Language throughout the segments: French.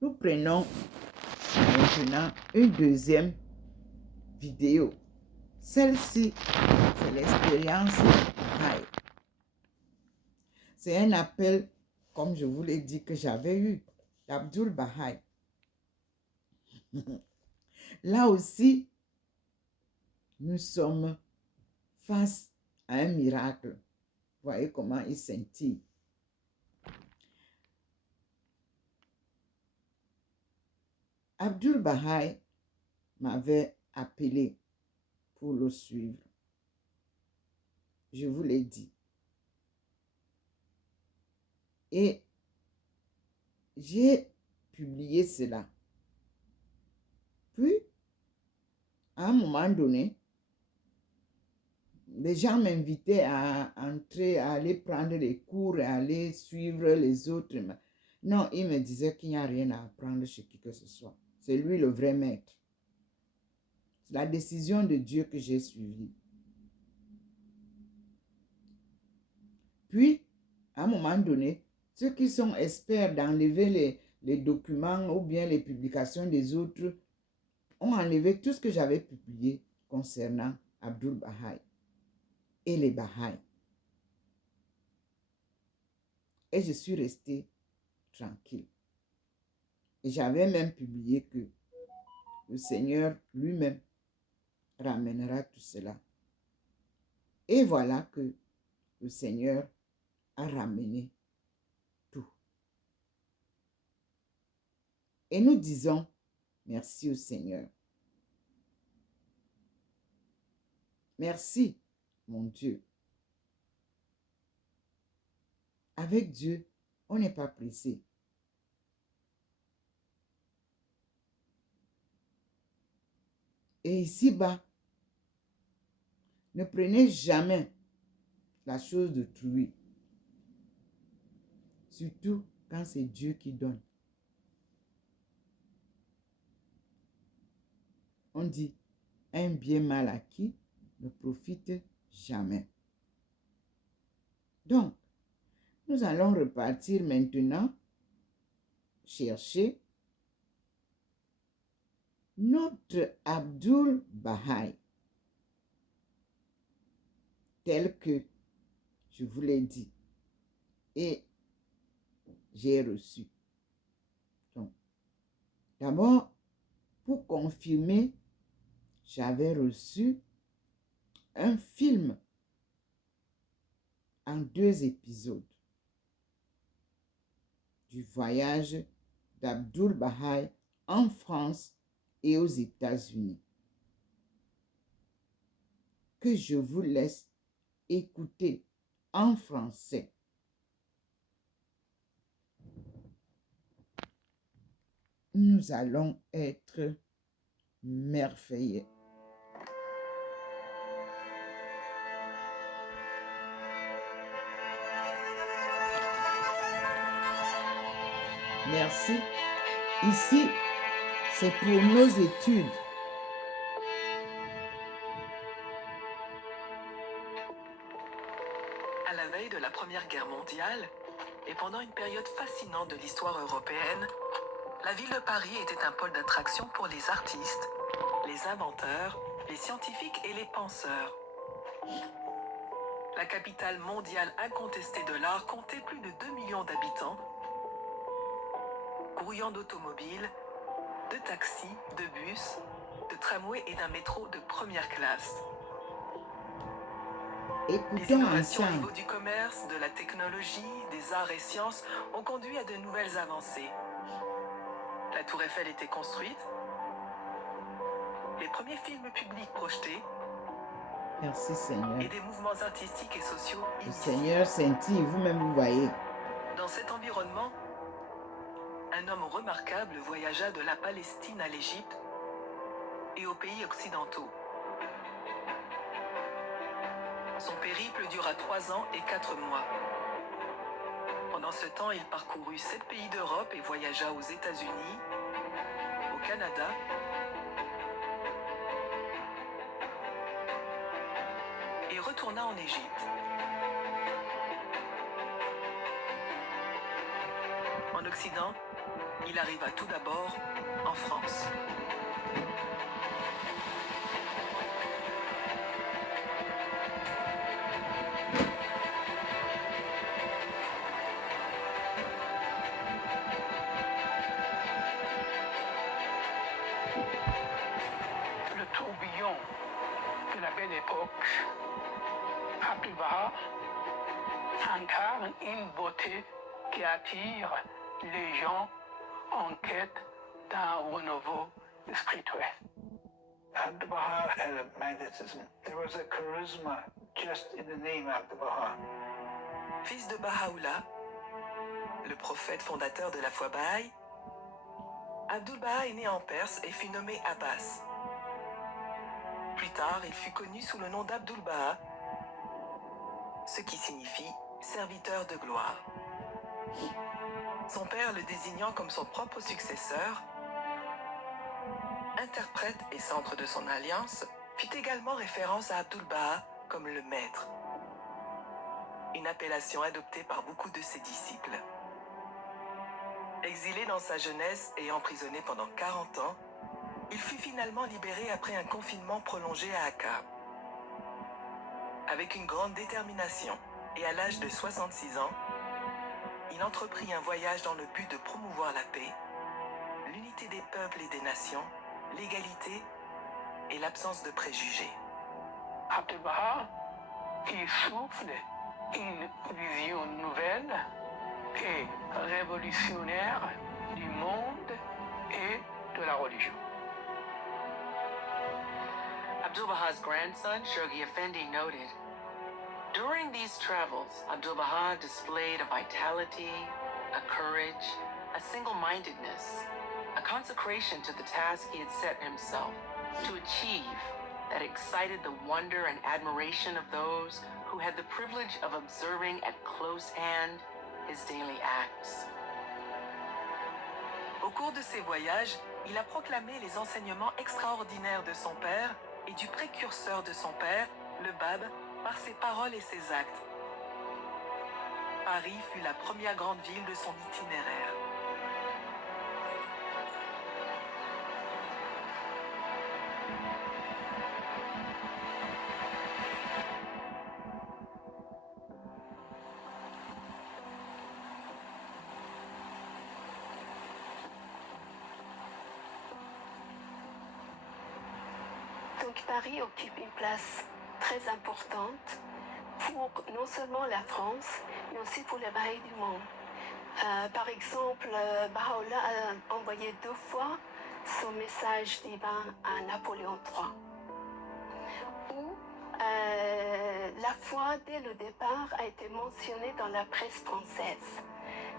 Nous prenons maintenant une deuxième vidéo. Celle-ci, c'est l'expérience Baha'i. C'est un appel, comme je vous l'ai dit, que j'avais eu d'Abdul Baha'i. Là aussi, nous sommes face à un miracle. Voyez comment il scintille. Abdul Baha'i m'avait appelé pour le suivre. Je vous l'ai dit. Et j'ai publié cela. Puis, à un moment donné, les gens m'invitaient à entrer, à aller prendre des cours, à aller suivre les autres. Non, il me disait qu'il n'y a rien à apprendre chez qui que ce soit. C'est lui le vrai maître. C'est la décision de Dieu que j'ai suivie. Puis, à un moment donné, ceux qui sont experts d'enlever les documents ou bien les publications des autres ont enlevé tout ce que j'avais publié concernant Abdul Baha'i et les Baha'i. Et je suis restée tranquille. Et j'avais même publié que le Seigneur lui-même ramènera tout cela. Et voilà que le Seigneur a ramené tout. Et nous disons merci au Seigneur. Merci, mon Dieu. Avec Dieu, on n'est pas pressé. Et ici-bas, ne prenez jamais la chose d'autrui. Surtout quand c'est Dieu qui donne. On dit, un bien mal acquis ne profite jamais. Donc, nous allons repartir maintenant chercher notre Abdul Baha'i, tel que je vous l'ai dit et j'ai reçu. Donc, d'abord, pour confirmer, j'avais reçu un film en 2 épisodes du voyage d'Abdul Baha'i en France et aux États-Unis, que je vous laisse écouter en français. Nous allons être merveilleux. Merci. Ici, c'est pour nos études. À la veille de la Première Guerre mondiale, et pendant une période fascinante de l'histoire européenne, la ville de Paris était un pôle d'attraction pour les artistes, les inventeurs, les scientifiques et les penseurs. La capitale mondiale incontestée de l'art comptait plus de 2 millions d'habitants, grouillant d'automobiles, de taxis, de bus, de tramways et d'un métro de première classe. Les Écoutons innovations au niveau ensemble. du commerce, de la technologie, des arts et sciences ont conduit à de nouvelles avancées. La Tour Eiffel était construite, les premiers films publics projetés Merci Seigneur. et des mouvements artistiques et sociaux Le initiés. Seigneur scintille, vous-même vous voyez. Dans cet environnement, un homme remarquable voyagea de la Palestine à l'Égypte et aux pays occidentaux. Son périple dura 3 ans et 4 mois. Pendant ce temps, il parcourut 7 pays d'Europe et voyagea aux États-Unis, au Canada, et retourna en Égypte. En l'Occident, il arriva tout d'abord en France. Le tourbillon de la belle époque, Abdu'l-Baha incarne une beauté qui attire les gens en quête d'un renouveau spirituel. Abdu'l-Baha had a magnetism. There was a charisma just in the name Abdu'l-Baha. Fils de Baha'u'llah, le prophète fondateur de la foi Baha'i, Abdu'l-Baha est né en Perse et fut nommé Abbas. Plus tard, il fut connu sous le nom d'Abdu'l-Baha, ce qui signifie serviteur de gloire. Son père le désignant comme son propre successeur, interprète et centre de son alliance, fit également référence à Abdu'l-Baha comme le maître, une appellation adoptée par beaucoup de ses disciples. Exilé dans sa jeunesse et emprisonné pendant 40 ans, il fut finalement libéré après un confinement prolongé à Akka. Avec une grande détermination et à l'âge de 66 ans, il entreprit un voyage dans le but de promouvoir la paix, l'unité des peuples et des nations, l'égalité et l'absence de préjugés. Abdu'l-Baha, qui souffle une vision nouvelle et révolutionnaire du monde et de la religion. Abdu'l-Baha's grandson, Shoghi Effendi, noted, "During these travels, Abdu'l-Baha displayed a vitality, a courage, a single-mindedness, a consecration to the task he had set himself to achieve that excited the wonder and admiration of those who had the privilege of observing at close hand his daily acts." Au cours de ses voyages, il a proclamé les enseignements extraordinaires de son père et du précurseur de son père, le Bab, par ses paroles et ses actes. Paris fut la première grande ville de son itinéraire. Donc Paris occupe une place très importante pour non seulement la France, mais aussi pour les Baha'is du monde. Par exemple, Baha'u'llah a envoyé 2 fois son message divin à Napoléon III, où la foi, dès le départ, a été mentionnée dans la presse française,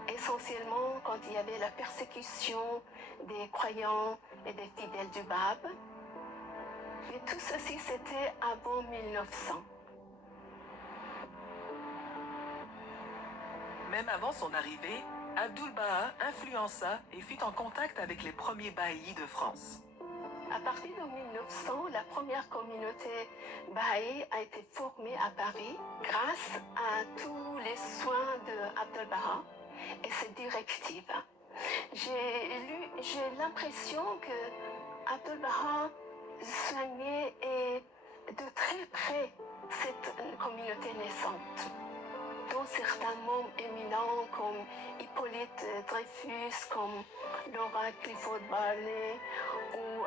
essentiellement quand il y avait la persécution des croyants et des fidèles du Bab. Et tout ceci, c'était avant 1900. Même avant son arrivée, Abdu'l-Baha influença et fut en contact avec les premiers Baha'is de France. À partir de 1900, la première communauté Baha'i a été formée à Paris grâce à tous les soins d'Abdu'l-Baha et ses directives. J'ai l'impression que Abdu'l-Baha soignait et de très près cette communauté naissante, dont certains membres éminents comme Hippolyte Dreyfus, comme Laura Clifford Barney ou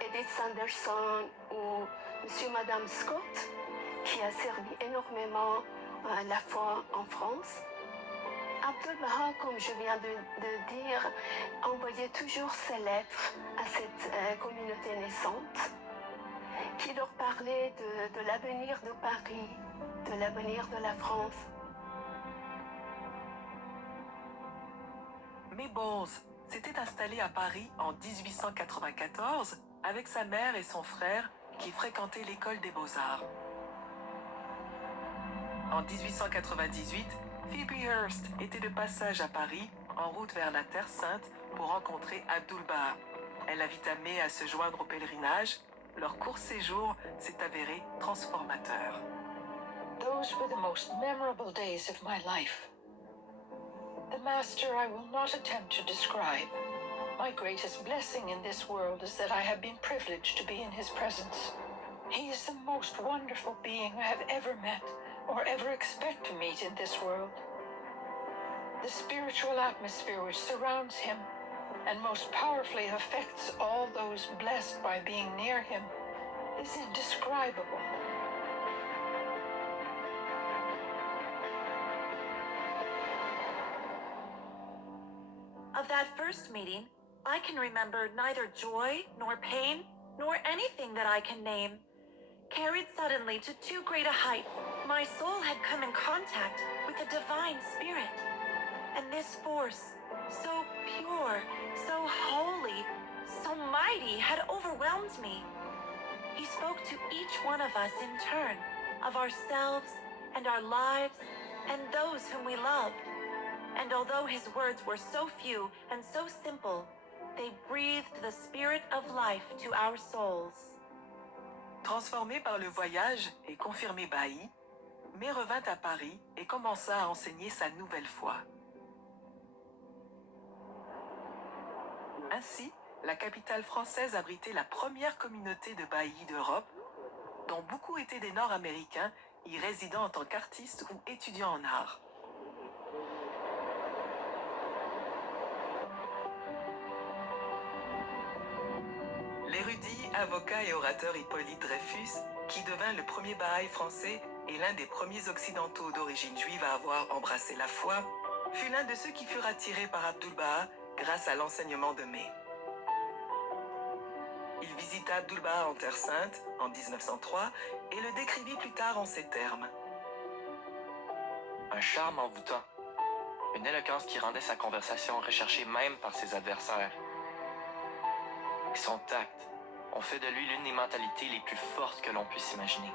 Edith Sanderson ou Monsieur Madame Scott, qui a servi énormément la foi en France. Abdu'l-Baha, comme je viens de dire, envoyait toujours ses lettres à cette communauté naissante, qui leur parlait de l'avenir de Paris, de l'avenir de la France. Mais Bowles s'était installé à Paris en 1894 avec sa mère et son frère qui fréquentaient l'école des Beaux-Arts. En 1898, Phoebe Hearst était de passage à Paris en route vers la Terre Sainte pour rencontrer Abdu'l-Baha. Elle l'invita à se joindre au pèlerinage. Leur court séjour s'est avéré transformateur. Those were the most memorable days of my life. The Master I will not attempt to describe. My greatest blessing in this world is that I have been privileged to be in his presence. He is the most wonderful being I have ever met or ever expect to meet in this world. The spiritual atmosphere which surrounds him and most powerfully affects all those blessed by being near him is indescribable. Of that first meeting, I can remember neither joy nor pain nor anything that I can name. Carried suddenly to too great a height, my soul had come in contact with a divine spirit. And this force, so pure, so holy, so mighty, had overwhelmed me. He spoke to each one of us in turn, of ourselves and our lives and those whom we loved. And although his words were so few and so simple, they breathed the spirit of life to our souls. Transformé par le voyage et confirmé bailli, May revint à Paris et commença à enseigner sa nouvelle foi. Ainsi, la capitale française abritait la première communauté de baillis d'Europe, dont beaucoup étaient des Nord-Américains y résidant en tant qu'artistes ou étudiants en art. L'érudit, avocat et orateur Hippolyte Dreyfus, qui devint le premier Bahaï français et l'un des premiers occidentaux d'origine juive à avoir embrassé la foi, fut l'un de ceux qui furent attirés par Abdu'l-Baha grâce à l'enseignement de May. Il visita Abdu'l-Baha en Terre Sainte en 1903 et le décrivit plus tard en ces termes. Un charme envoûtant, une éloquence qui rendait sa conversation recherchée même par ses adversaires. Et son tact ont fait de lui l'une des mentalités les plus fortes que l'on puisse imaginer.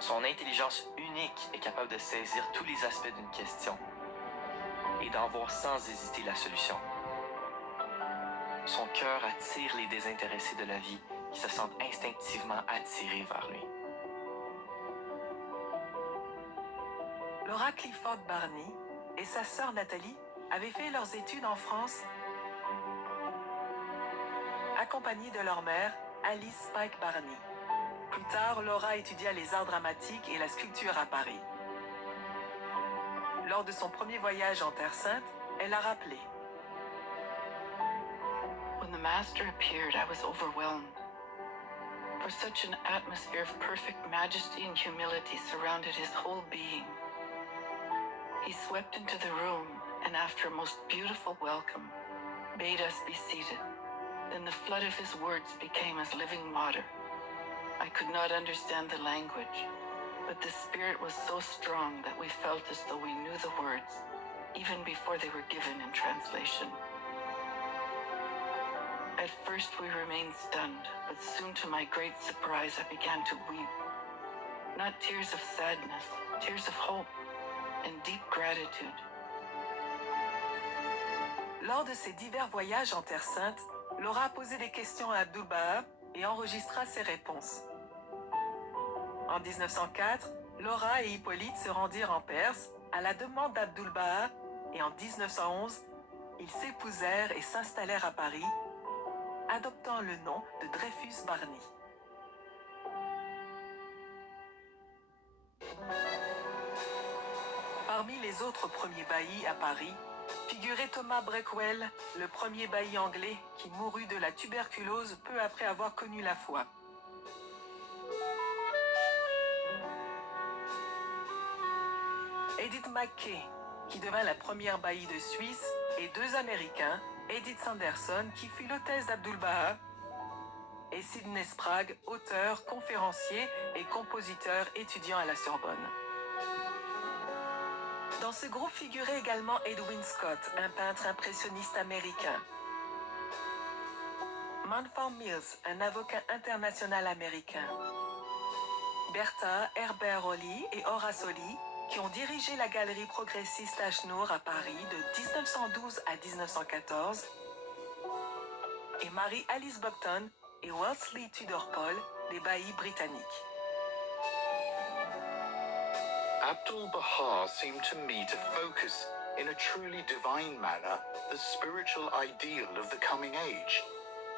Son intelligence unique est capable de saisir tous les aspects d'une question et d'en voir sans hésiter la solution. Son cœur attire les désintéressés de la vie qui se sentent instinctivement attirés vers lui. Laura Clifford Barney et sa sœur Nathalie avaient fait leurs études en France, accompagnées de leur mère, Alice Pike Barney. Plus tard, Laura étudia les arts dramatiques et la sculpture à Paris. Lors de son premier voyage en Terre Sainte, elle a rappelé. When the Master appeared, I was overwhelmed. For such an atmosphere of perfect majesty and humility surrounded his whole being. He swept into the room and after a most beautiful welcome, bade us be seated. Then the flood of his words became as living water. I could not understand the language, but the spirit was so strong that we felt as though we knew the words, even before they were given in translation. At first we remained stunned, but soon to my great surprise I began to weep. Not tears of sadness, tears of hope and deep gratitude. Lors de ses divers voyages en Terre Sainte, Laura a posé des questions à Abdu'l-Baha et enregistra ses réponses. En 1904, Laura et Hippolyte se rendirent en Perse à la demande d'Abdu'l-Baha et en 1911, ils s'épousèrent et s'installèrent à Paris, adoptant le nom de Dreyfus Barney. Parmi les autres premiers baillis à Paris, figurait Thomas Breakwell, le premier bailli anglais qui mourut de la tuberculose peu après avoir connu la foi. Edith McKay, qui devint la première baillie de Suisse, et deux Américains, Edith Sanderson, qui fut l'hôtesse d'Abdu'l-Baha, et Sidney Sprague, auteur, conférencier et compositeur étudiant à la Sorbonne. Dans ce groupe figurait également Edwin Scott, un peintre impressionniste américain. Mumford Mills, un avocat international américain. Bertha, Herbert Holly et Horace Holly, qui ont dirigé la galerie progressiste Ashnour à Paris de 1912 à 1914, et Mary Alice Buckton et Wellesley Tudor Paul, des baillis britanniques. Abdu'l-Baha seemed to me to focus in a truly divine manner the spiritual ideal of the coming age.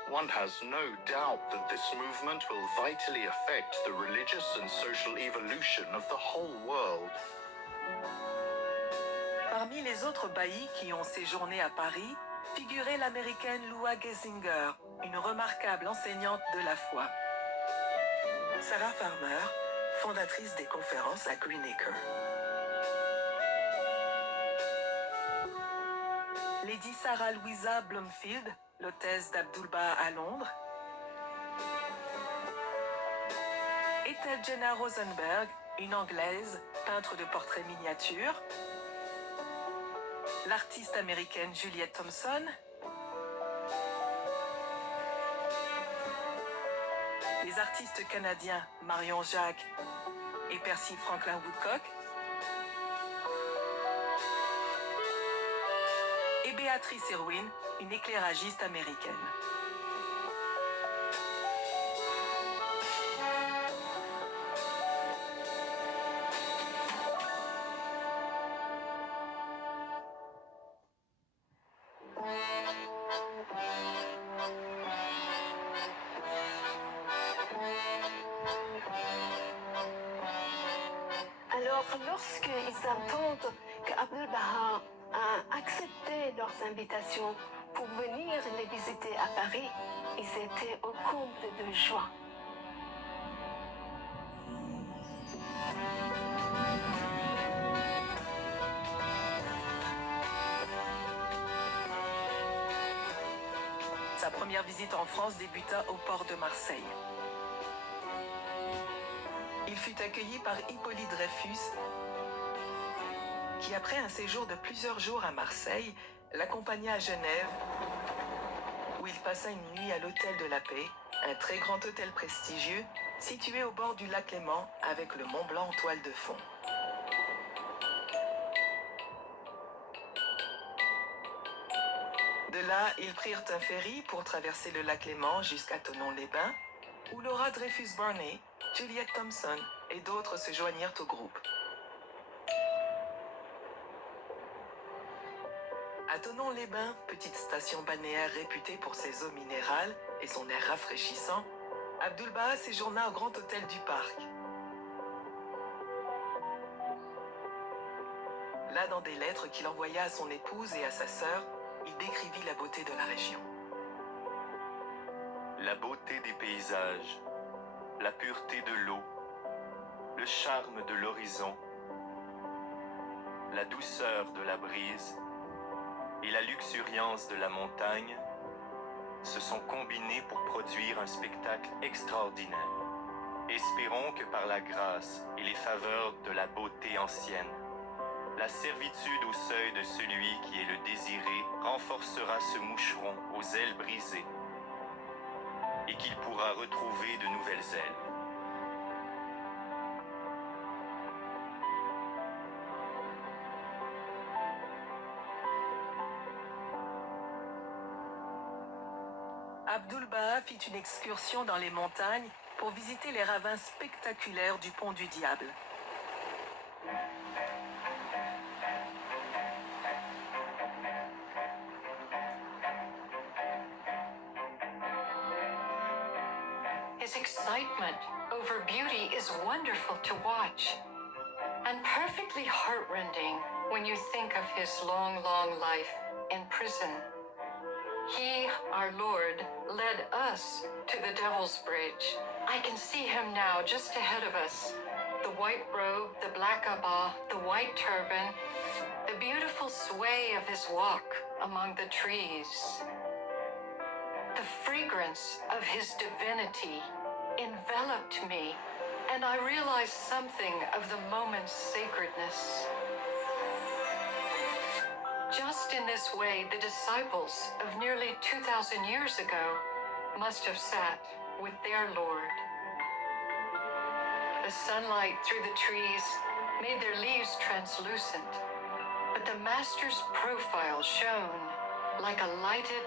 One has no doubt that this movement will vitally affect the religious and social evolution of the whole world. Parmi les autres baillis qui ont séjourné à Paris, figurait l'américaine Lua Gessinger, une remarquable enseignante de la foi. Sarah Farmer, fondatrice des conférences à Greenacre. Lady Sarah Louisa Bloomfield, l'hôtesse d'Abdu'l-Baha à Londres. Ethel Jenna Rosenberg, une Anglaise, peintre de portraits miniatures. L'artiste américaine Juliette Thompson. Les artistes canadiens Marion Jacques et Percy Franklin Woodcock. Et Béatrice Irwin, une éclairagiste américaine. Alors, lorsqu'ils entendent qu'Abdu'l-Baha a accepté leurs invitations pour venir les visiter à Paris, ils étaient au comble de joie. Sa première visite en France débuta au port de Marseille. Il fut accueilli par Hippolyte Dreyfus, qui après un séjour de plusieurs jours à Marseille, l'accompagna à Genève, où il passa une nuit à l'Hôtel de la Paix, un très grand hôtel prestigieux situé au bord du lac Léman avec le Mont Blanc en toile de fond. De là, ils prirent un ferry pour traverser le lac Léman jusqu'à Thonon-les-Bains, où Laura Dreyfus-Barney, Juliette Thompson et d'autres se joignirent au groupe. À Thonon-les-Bains, petite station balnéaire réputée pour ses eaux minérales et son air rafraîchissant, Abdu'l-Baha séjourna au Grand Hôtel du Parc. Là, dans des lettres qu'il envoya à son épouse et à sa sœur, il décrivit la beauté de la région. La beauté des paysages, la pureté de l'eau, le charme de l'horizon, la douceur de la brise et la luxuriance de la montagne se sont combinés pour produire un spectacle extraordinaire. Espérons que par la grâce et les faveurs de la beauté ancienne, la servitude au seuil de celui qui est le désiré renforcera ce moucheron aux ailes brisées et qu'il pourra retrouver de nouvelles ailes. Abdu'l-Baha fit une excursion dans les montagnes pour visiter les ravins spectaculaires du Pont du Diable. His excitement over beauty is wonderful to watch and perfectly heartrending when you think of his long, long life in prison. He, our Lord, led us to the Devil's Bridge. I can see him now just ahead of us. The white robe, the black abba, the white turban, the beautiful sway of his walk among the trees. The fragrance of his divinity enveloped me, and I realized something of the moment's sacredness. Just in this way, the disciples of nearly 2,000 years ago must have sat with their Lord. The sunlight through the trees made their leaves translucent, but the Master's profile shone like a lighted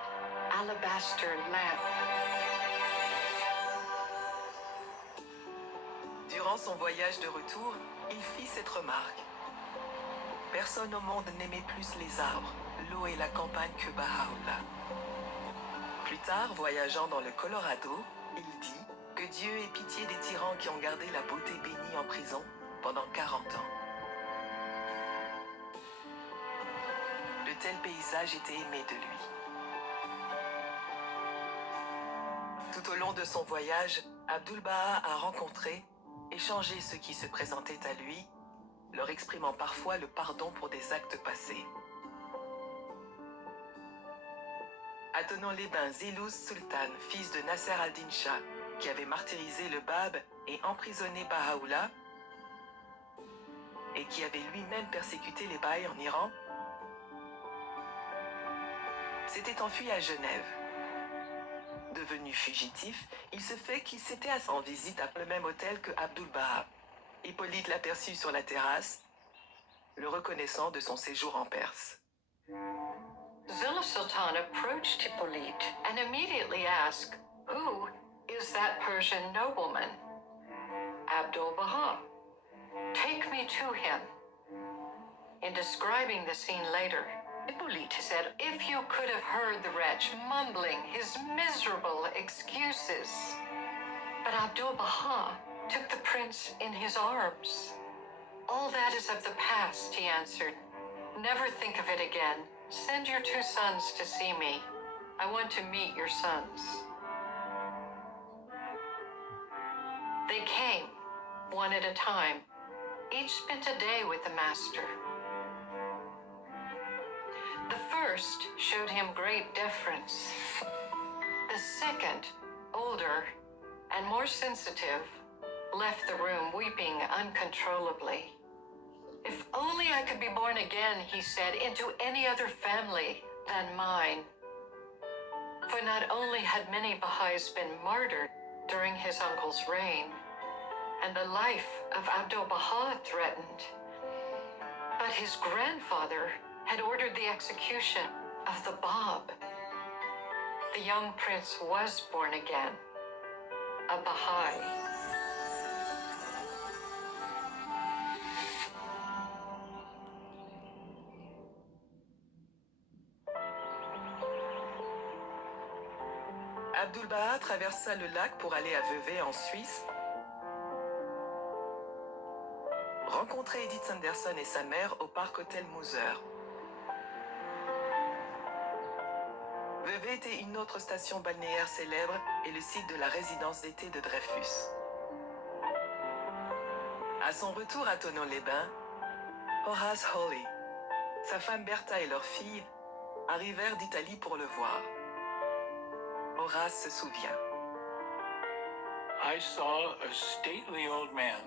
alabaster lamp. Durant son voyage de retour, il fit cette remarque. Personne au monde n'aimait plus les arbres, l'eau et la campagne que Baha'u'llah. Plus tard, voyageant dans le Colorado, il dit que Dieu ait pitié des tyrans qui ont gardé la beauté bénie en prison pendant 40 ans. De tels paysages étaient aimés de lui. Tout au long de son voyage, Abdu'l-Baha a rencontré, échangé ceux qui se présentaient à lui, leur exprimant parfois le pardon pour des actes passés. À Thonon-les-Bains, Zélouz Sultan, fils de Nasser al-Din Shah, qui avait martyrisé le Bab et emprisonné Baha'u'llah, et qui avait lui-même persécuté les Bahaïs en Iran, s'était enfui à Genève. Devenu fugitif, il se fait qu'il s'était assis en visite à le même hôtel que Abdu'l-Baha. Hippolyte l'aperçut sur la terrasse, le reconnaissant de son séjour en Perse. Zillah Sultan approached Hippolyte and immediately asked, "Who is that Persian nobleman?" Abdu'l-Baha. "Take me to him." In describing the scene later, Hippolyte said, "If you could have heard the wretch mumbling his miserable excuses." But Abdu'l-Baha took the prince in his arms. "All that is of the past," he answered. "Never think of it again. Send your 2 sons to see me. I want to meet your sons." They came, one at a time. Each spent a day with the master. The first showed him great deference. The second, older and more sensitive, left the room weeping uncontrollably. "If only I could be born again," he said, "into any other family than mine." For not only had many Baha'is been martyred during his uncle's reign, and the life of Abdu'l-Baha threatened, but his grandfather had ordered the execution of the Bab. The young prince was born again, a Baha'i. Abdu'l-Baha traversa le lac pour aller à Vevey en Suisse, rencontrer Edith Sanderson et sa mère au parc Hôtel Moser. Vevey était une autre station balnéaire célèbre et le site de la résidence d'été de Dreyfus. À son retour à Thonon-les-Bains, Horace Hawley, sa femme Bertha et leur fille arrivèrent d'Italie pour le voir. Horace se souvient. I saw a stately old man,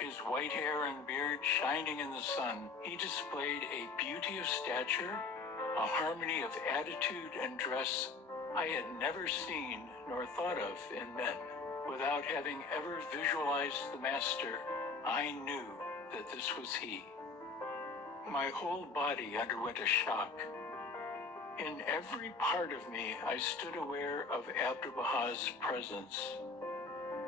his white hair and beard shining in the sun. He displayed a beauty of stature, a harmony of attitude and dress I had never seen nor thought of in men. Without having ever visualized the master, I knew that this was he. My whole body underwent a shock. In every part of me, I stood aware of Abdu'l-Baha's presence.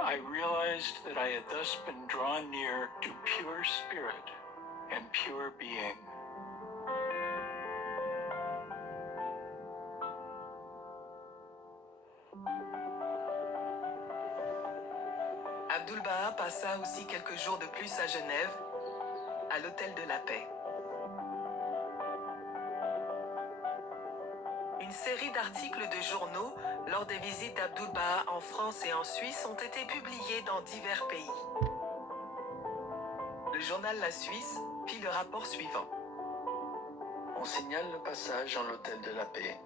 I realized that I had thus been drawn near to pure spirit and pure being. Abdu'l-Baha passa aussi quelques jours de plus à Genève, à l'Hôtel de la Paix. Une série d'articles de journaux lors des visites d'Abdu'l-Baha en France et en Suisse ont été publiés dans divers pays. Le journal La Suisse fit le rapport suivant. On signale le passage en l'Hôtel de la Paix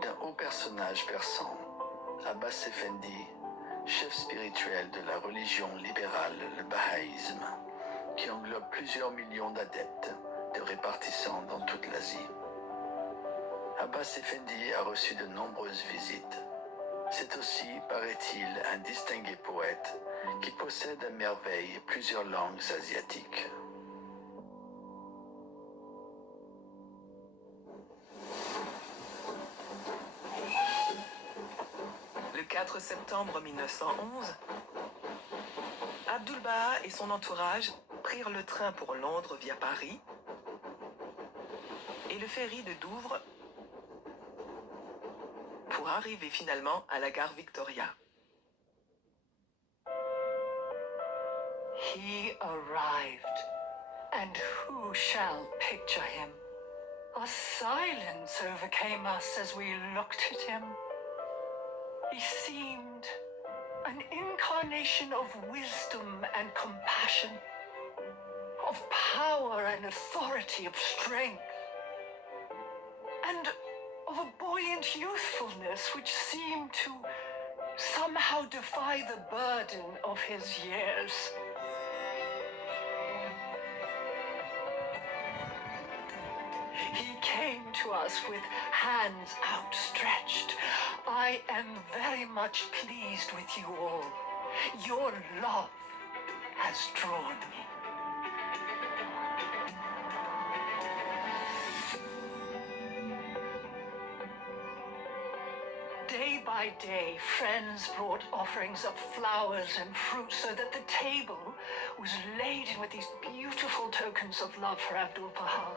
d'un haut personnage persan, Abbas Effendi, chef spirituel de la religion libérale, le bahaïsme, qui englobe plusieurs millions d'adeptes de répartissant dans toute l'Asie. Abbas Effendi a reçu de nombreuses visites. C'est aussi, paraît-il, un distingué poète qui possède à merveille plusieurs langues asiatiques. Le 4 septembre 1911, Abdu'l-Baha et son entourage prirent le train pour Londres via Paris et le ferry de Douvres pour arriver finalement à la gare Victoria. He arrived, and who shall picture him? A silence overcame us as we looked at him. He seemed an incarnation of wisdom and compassion, of power and authority, of strength, and of a buoyant youthfulness which seemed to somehow defy the burden of his years. He came to us with hands outstretched. I am very much pleased with you all. Your love has drawn me. Day by day, friends brought offerings of flowers and fruit so that the table was laden with these beautiful tokens of love for Abdu'l-Baha.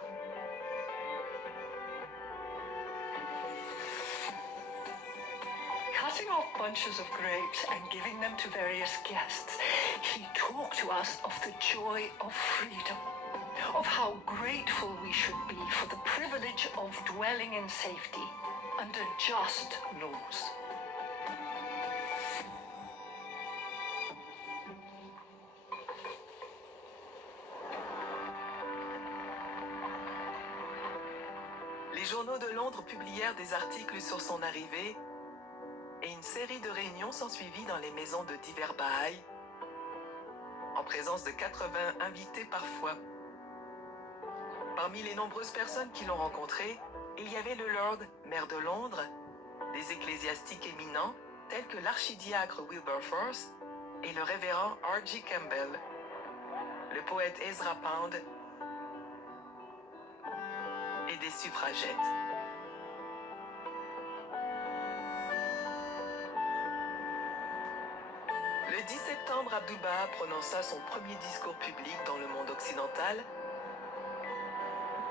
Cutting off bunches of grapes and giving them to various guests, he talked to us of the joy of freedom, of how grateful we should be for the privilege of dwelling in safety under just laws. Les journaux de Londres publièrent des articles sur son arrivée et une série de réunions s'ensuivit dans les maisons de divers Bahaïs, en présence de 80 invités parfois. Parmi les nombreuses personnes qui l'ont rencontré, il y avait le Lord, maire de Londres, des ecclésiastiques éminents tels que l'archidiacre Wilberforce et le révérend R.G. Campbell, le poète Ezra Pound et des suffragettes. Le 10 septembre, Abdu'l-Baha prononça son premier discours public dans le monde occidental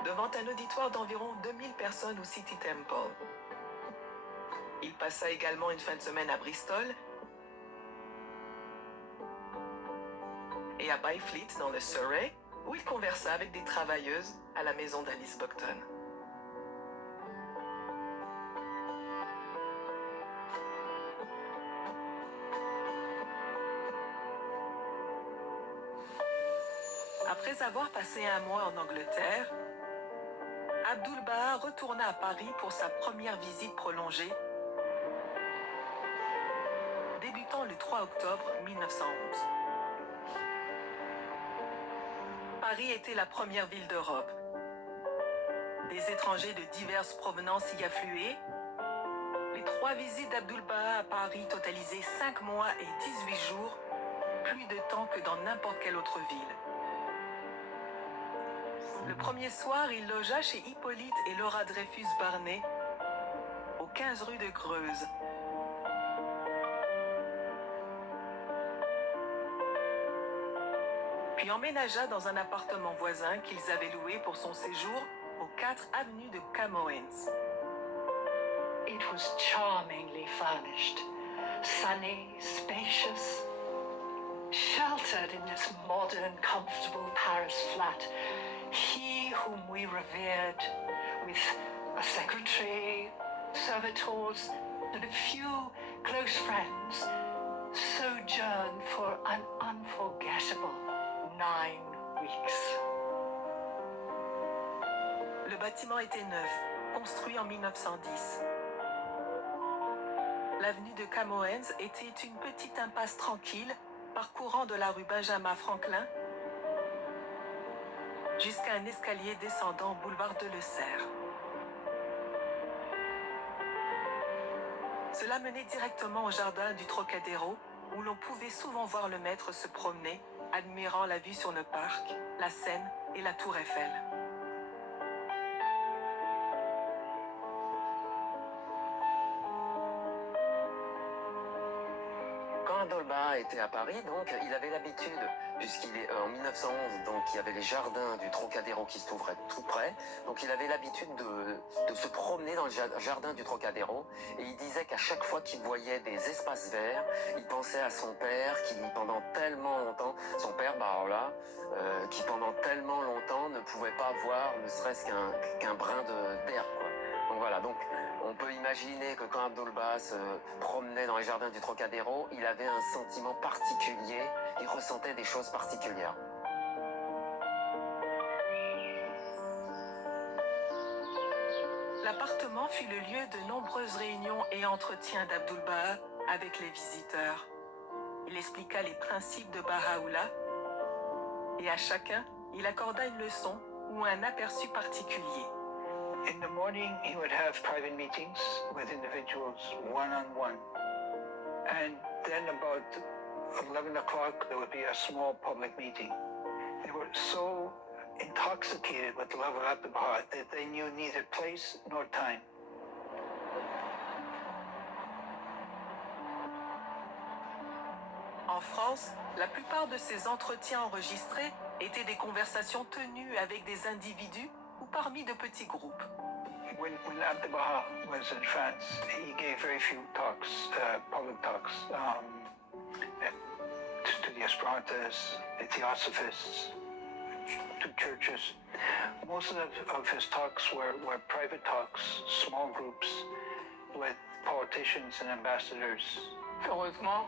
devant un auditoire d'environ 2000 personnes au City Temple. Il passa également une fin de semaine à Bristol et à Byfleet dans le Surrey, où il conversa avec des travailleuses à la maison d'Alice Buckton. Après avoir passé un mois en Angleterre, Abdu'l-Baha retourna à Paris pour sa première visite prolongée, débutant le 3 octobre 1911. Paris était la première ville d'Europe. Des étrangers de diverses provenances y affluaient. Les 3 visites d'Abdu'l-Baha à Paris totalisaient 5 mois et 18 jours, plus de temps que dans n'importe quelle autre ville. Le premier soir, il logea chez Hippolyte et Laura Dreyfus Barnet, au 15 rue de Greuze. Puis emménagea dans un appartement voisin qu'ils avaient loué pour son séjour au 4 avenue de Camoens. It was charmingly furnished, sunny, spacious, sheltered in this modern, comfortable Paris flat. He whom we revered, with a secretary, servitors, and a few close friends, sojourned for an unforgettable 9 weeks. Le bâtiment était neuf, construit en 1910. L'avenue de Camoens était une petite impasse tranquille, parcourant de la rue Benjamin Franklin jusqu'à un escalier descendant au boulevard de Le Cerf. Cela menait directement au jardin du Trocadéro, où l'on pouvait souvent voir le maître se promener, admirant la vue sur le parc, la Seine et la Tour Eiffel. Quand Abdul-Baha était à Paris, donc, il avait l'habitude, puisqu'il est en 1911, donc il y avait les jardins du Trocadéro qui s'ouvraient tout près, donc il avait l'habitude de se promener dans le jardin du Trocadéro, et il disait qu'à chaque fois qu'il voyait des espaces verts, il pensait à son père qui pendant tellement longtemps, son père, bah alors là, qui pendant tellement longtemps ne pouvait pas voir ne serait-ce qu'un brin d'herbe, quoi. Donc voilà, donc on peut imaginer que quand Abdul-Baha se promenait dans les jardins du Trocadéro, il avait un sentiment particulier, il ressentait des choses particulières. L'appartement fut le lieu de nombreuses réunions et entretiens d'Abdul-Baha avec les visiteurs. Il expliqua les principes de Baha'u'llah et à chacun, il accorda une leçon ou un aperçu particulier. In the morning, he would have private meetings with individuals, one-on-one. And then about 11 o'clock, there would be a small public meeting. They were so intoxicated with the love of Abdu'l-Baha that they knew neither place nor time. En France, la plupart de ces entretiens enregistrés étaient des conversations tenues avec des individus ou parmi de petits groupes. When Abdu'l-Baha was in France, he gave very few talks, public talks, to the Esperantists, the Theosophists, to churches. Most of his talks were private talks, small groups, with politicians and ambassadors. Heureusement,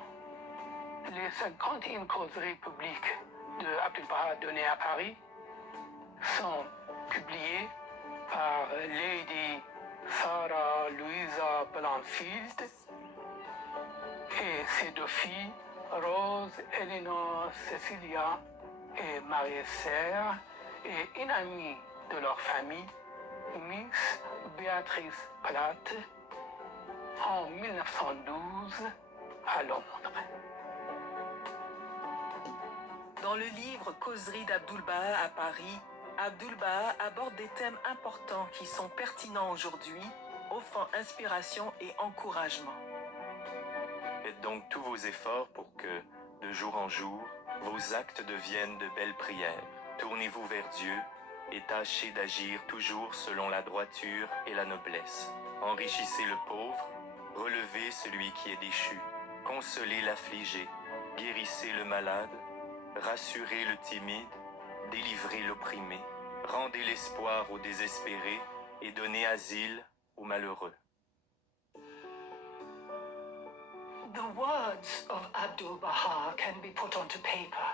les 51 causeries publiques de Abdu'l-Baha données à Paris sont publiées par Lady Sarah Louisa Blanfield et ses deux filles, Rose Eleanor Cecilia et Marie-Serre, et une amie de leur famille, Miss Béatrice Platt, en 1912 à Londres. Dans le livre Causeries d'Abdu'l-Baha à Paris, Abdu'l-Baha aborde des thèmes importants qui sont pertinents aujourd'hui, offrant inspiration et encouragement. Faites donc tous vos efforts pour que, de jour en jour, vos actes deviennent de belles prières. Tournez-vous vers Dieu et tâchez d'agir toujours selon la droiture et la noblesse. Enrichissez le pauvre, relevez celui qui est déchu, consolez l'affligé, guérissez le malade, rassurez le timide, délivrez l'opprimé, rendez l'espoir aux désespérés et donnez asile aux malheureux. The words of Abdu'l-Baha can be put onto paper,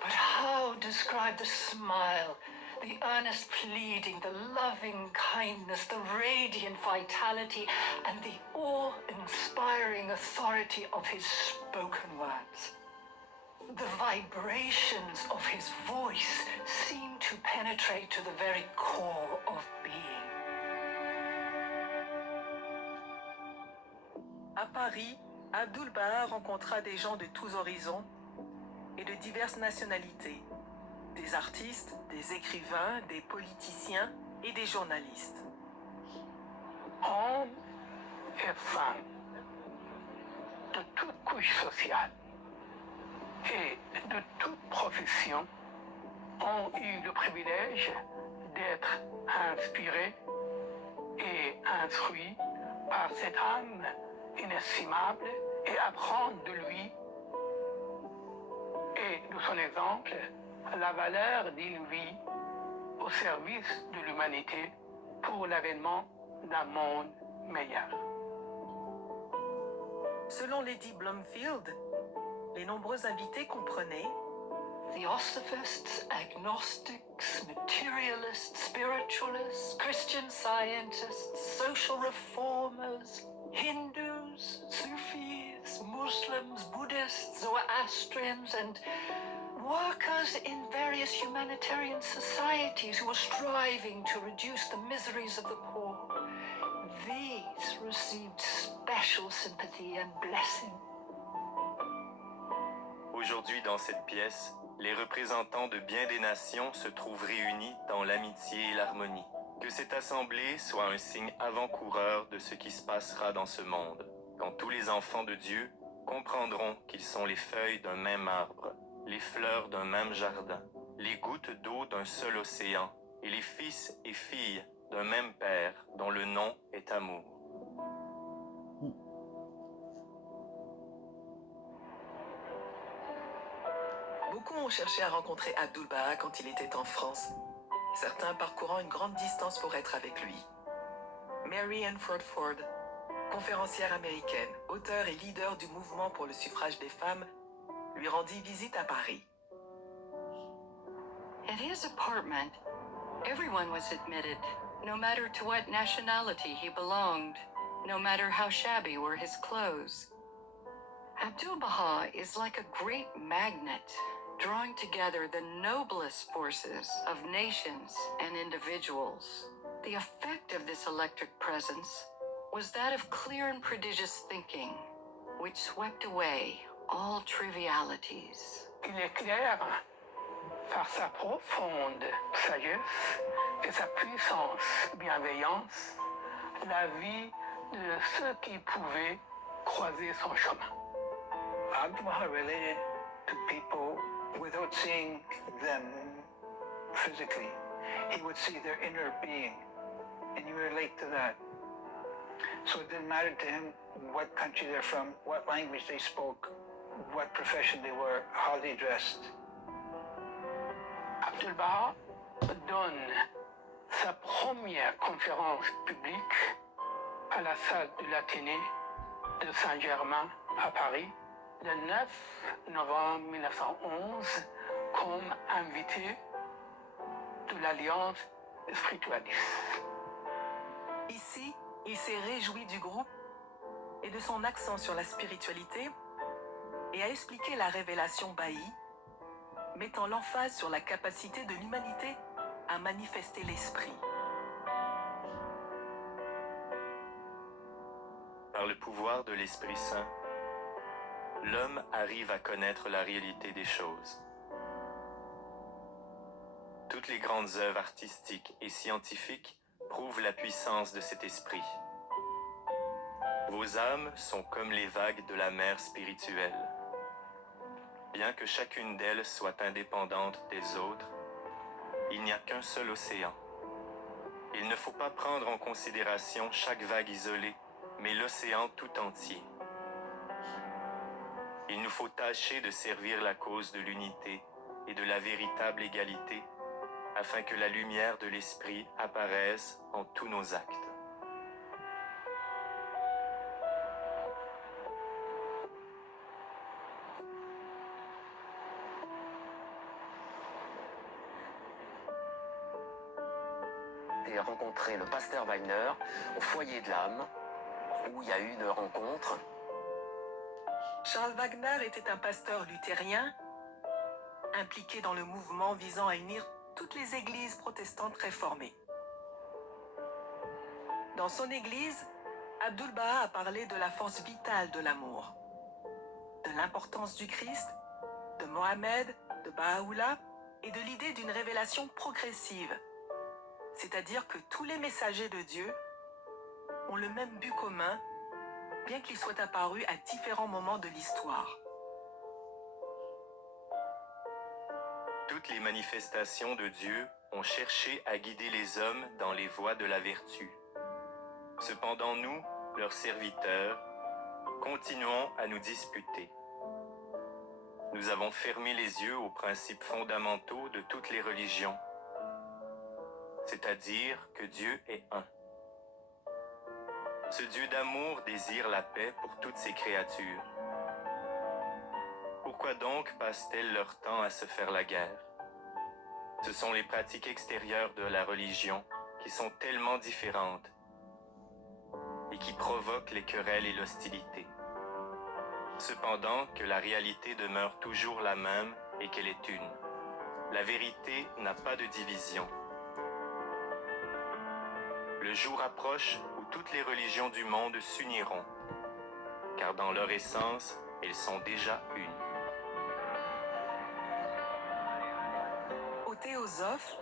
but how describe the smile, the earnest pleading, the loving kindness, the radiant vitality, and the awe-inspiring authority of his spoken words? The vibrations of his voice seem to penetrate to the very core of being. À Paris, Abdu'l-Baha rencontra des gens de tous horizons et de diverses nationalités, des artistes, des écrivains, des politiciens et des journalistes. Hommes et femmes de toute couche sociale et de toute profession ont eu le privilège d'être inspirés et instruits par cette âme inestimable et apprendre de lui et de son exemple la valeur d'une vie au service de l'humanité pour l'avènement d'un monde meilleur. Selon Lady Blomfield, les nombreux invités comprenaient Theosophists, agnostics, materialists, spiritualists, Christian scientists, social reformers, Hindus, Sufis, Muslims, Buddhists, Zoroastrians, and workers in various humanitarian societies who are striving to reduce the miseries of the poor. These received special sympathy and blessing. Aujourd'hui, dans cette pièce, les représentants de bien des nations se trouvent réunis dans l'amitié et l'harmonie. Que cette assemblée soit un signe avant-coureur de ce qui se passera dans ce monde, quand tous les enfants de Dieu comprendront qu'ils sont les feuilles d'un même arbre, les fleurs d'un même jardin, les gouttes d'eau d'un seul océan, et les fils et filles d'un même Père, dont le nom est amour. Beaucoup ont cherché à rencontrer Abdul-Baha quand il était en France, certains parcourant une grande distance pour être avec lui. Mary Ann Ford, conférencière américaine, auteure et leader du mouvement pour le suffrage des femmes, lui rendit visite à Paris. At his apartment, everyone was admitted, no matter to what nationality he belonged, no matter how shabby were his clothes. Abdu'l-Baha is like a great magnet, drawing together the noblest forces of nations and individuals. The effect of this electric presence was that of clear and prodigious thinking, which swept away all trivialities. Il éclaire par sa profonde sagesse et sa puissance bienveillance la vie de ceux qui pouvaient croiser son chemin. Abdu'l-Baha related to people without seeing them physically. He would see their inner being, and you relate to that. So it didn't matter to him what country they're from, what language they spoke, what profession they were, how they dressed. Abdu'l-Baha donne sa première conférence publique à la salle de l'Athénée de Saint-Germain à Paris le 9 novembre 1911 comme invité de l'Alliance spiritualiste. Ici, il s'est réjoui du groupe et de son accent sur la spiritualité et a expliqué la révélation Baha'i, mettant l'emphase sur la capacité de l'humanité à manifester l'esprit. Par le pouvoir de l'Esprit Saint, l'homme arrive à connaître la réalité des choses. Toutes les grandes œuvres artistiques et scientifiques prouvent la puissance de cet esprit. Vos âmes sont comme les vagues de la mer spirituelle. Bien que chacune d'elles soit indépendante des autres, il n'y a qu'un seul océan. Il ne faut pas prendre en considération chaque vague isolée, mais l'océan tout entier. Il nous faut tâcher de servir la cause de l'unité et de la véritable égalité, afin que la lumière de l'esprit apparaisse en tous nos actes. J'ai rencontré le pasteur Wagner au foyer de l'âme, où il y a eu une rencontre. Charles Wagner était un pasteur luthérien impliqué dans le mouvement visant à unir toutes les églises protestantes réformées. Dans son église, Abdu'l-Baha a parlé de la force vitale de l'amour, de l'importance du Christ, de Mohammed, de Baha'u'llah et de l'idée d'une révélation progressive, c'est-à-dire que tous les messagers de Dieu ont le même but commun, bien qu'ils soient apparus à différents moments de l'histoire. Toutes les manifestations de Dieu ont cherché à guider les hommes dans les voies de la vertu. Cependant, nous, leurs serviteurs, continuons à nous disputer. Nous avons fermé les yeux aux principes fondamentaux de toutes les religions, c'est-à-dire que Dieu est un. Ce Dieu d'amour désire la paix pour toutes ses créatures. Pourquoi donc passent-elles leur temps à se faire la guerre? Ce sont les pratiques extérieures de la religion qui sont tellement différentes et qui provoquent les querelles et l'hostilité. Cependant que la réalité demeure toujours la même et qu'elle est une. La vérité n'a pas de division. Le jour approche où toutes les religions du monde s'uniront, car dans leur essence, elles sont déjà une. Au Théosophe,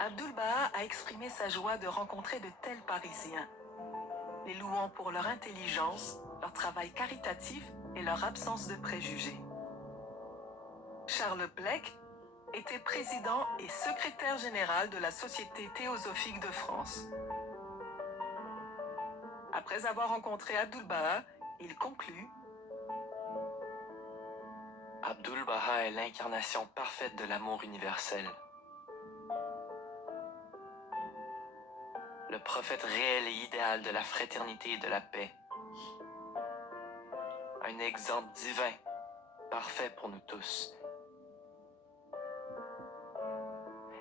Abdu'l-Baha a exprimé sa joie de rencontrer de tels Parisiens. les louant pour leur intelligence, leur travail caritatif et leur absence de préjugés. Charles Blek était président et secrétaire général de la Société théosophique de France. Après avoir rencontré Abdu'l-Baha, il conclut: Abdu'l-Baha est l'incarnation parfaite de l'amour universel. Le prophète réel et idéal de la fraternité et de la paix. Un exemple divin, parfait pour nous tous.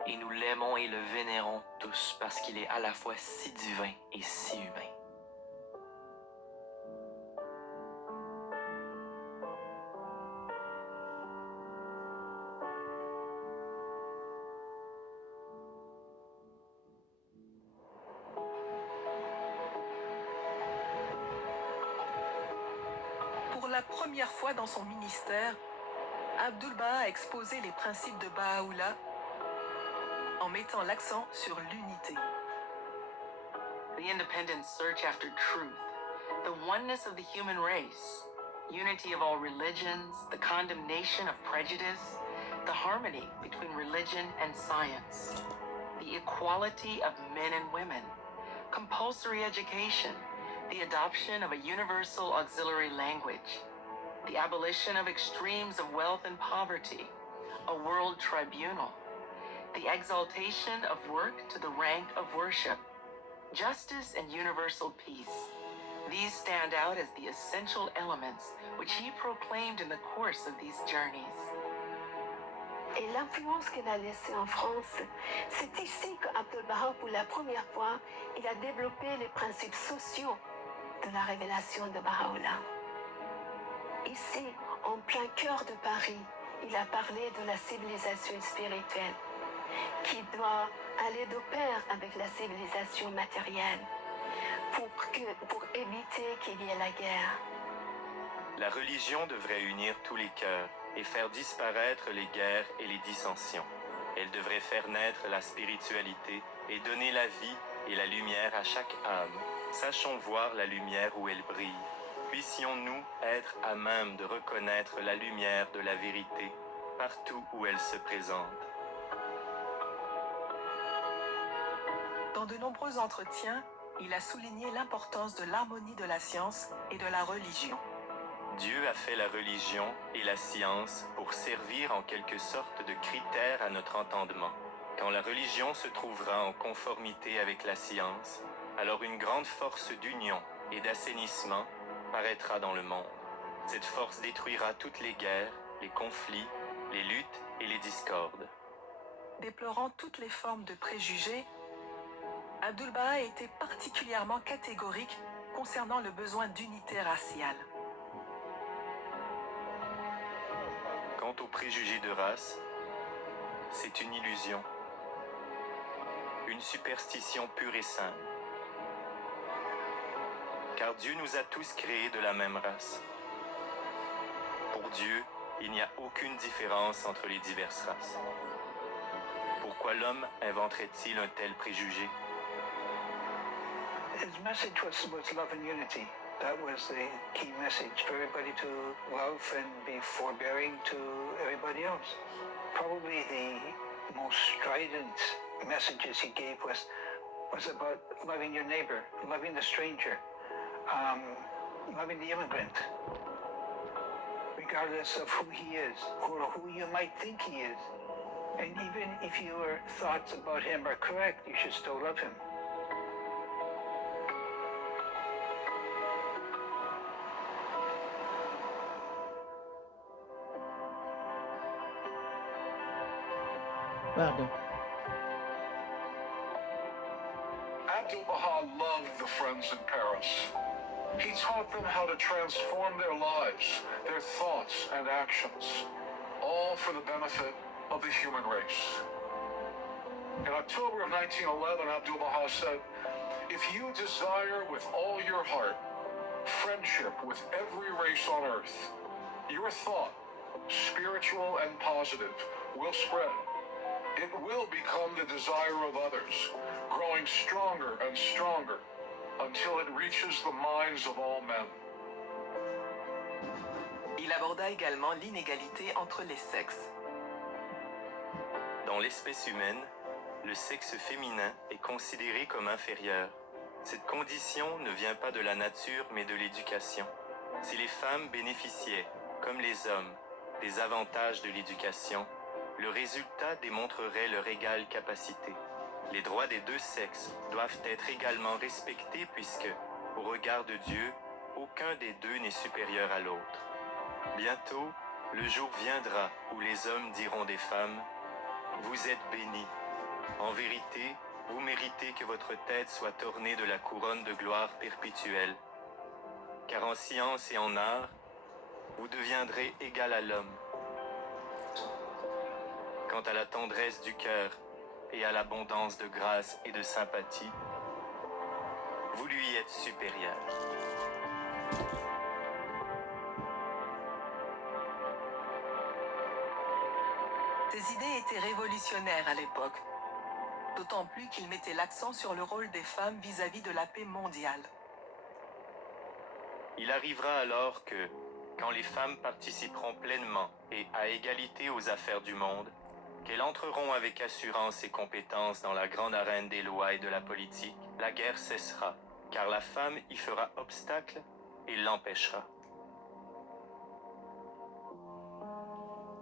Et nous l'aimons et le vénérons tous parce qu'il est à la fois si divin et si humain. Pour la première fois dans son ministère, Abdu'l-Baha a exposé les principes de Baha'u'llah en mettant l'accent sur l'unité. The independent search after truth, the oneness of the human race, unity of all religions, the condemnation of prejudice, the harmony between religion and science, the equality of men and women, compulsory education, the adoption of a universal auxiliary language, the abolition of extremes of wealth and poverty, a world tribunal, the exaltation of work to the rank of worship, justice and universal peace. These stand out as the essential elements which he proclaimed in the course of these journeys. Et l'influence qu'elle a laissée en France, c'est ici qu'Abdu'l-Baha, pour la première fois, il a développé les principes sociaux de la révélation de Baha'u'llah. Ici, en plein cœur de Paris, il a parlé de la civilisation spirituelle qui doit aller de pair avec la civilisation matérielle pour éviter qu'il y ait la guerre. La religion devrait unir tous les cœurs et faire disparaître les guerres et les dissensions. Elle devrait faire naître la spiritualité et donner la vie et la lumière à chaque âme. Sachons voir la lumière où elle brille. Puissions-nous être à même de reconnaître la lumière de la vérité partout où elle se présente. Dans de nombreux entretiens, il a souligné l'importance de l'harmonie de la science et de la religion. Dieu a fait la religion et la science pour servir en quelque sorte de critère à notre entendement. Quand la religion se trouvera en conformité avec la science, alors une grande force d'union et d'assainissement paraîtra dans le monde. Cette force détruira toutes les guerres, les conflits, les luttes et les discordes. Déplorant toutes les formes de préjugés, Abdu'l-Baha était particulièrement catégorique concernant le besoin d'unité raciale. Quant aux préjugés de race, c'est une illusion, une superstition pure et simple. Car Dieu nous a tous créés de la même race. Pour Dieu, il n'y a aucune différence entre les diverses races. Pourquoi l'homme inventerait-il un tel préjugé? His message was love and unity. That was the key message for everybody to love and be forbearing to everybody else. Probably the most strident messages he gave was about loving your neighbor, loving the stranger, loving the immigrant, regardless of who he is or who you might think he is. And even if your thoughts about him are correct, you should still love him. Pardon. Abdu'l-Baha loved the friends in Paris. He taught them how to transform their lives, their thoughts and actions, all for the benefit of the human race. In October of 1911, Abdu'l-Baha said, "If you desire with all your heart friendship with every race on earth, your thought, spiritual and positive, will spread. It will become the desire of others, growing stronger and stronger, until it reaches the minds of all men. Il aborda également l'inégalité entre les sexes. Dans l'espèce humaine, le sexe féminin est considéré comme inférieur. Cette condition ne vient pas de la nature mais de l'éducation. Si les femmes bénéficiaient, comme les hommes, des avantages de l'éducation, le résultat démontrerait leur égale capacité. Les droits des deux sexes doivent être également respectés puisque, au regard de Dieu, aucun des deux n'est supérieur à l'autre. Bientôt, le jour viendra où les hommes diront des femmes « Vous êtes bénies. En vérité, vous méritez que votre tête soit ornée de la couronne de gloire perpétuelle. Car en science et en art, vous deviendrez égal à l'homme. Quant à la tendresse du cœur et à l'abondance de grâce et de sympathie, vous lui êtes supérieur. » Ses idées étaient révolutionnaires à l'époque, d'autant plus qu'il mettait l'accent sur le rôle des femmes vis-à-vis de la paix mondiale. Il arrivera alors que, quand les femmes participeront pleinement et à égalité aux affaires du monde, qu'elles entreront avec assurance et compétence dans la grande arène des lois et de la politique, la guerre cessera, car la femme y fera obstacle et l'empêchera.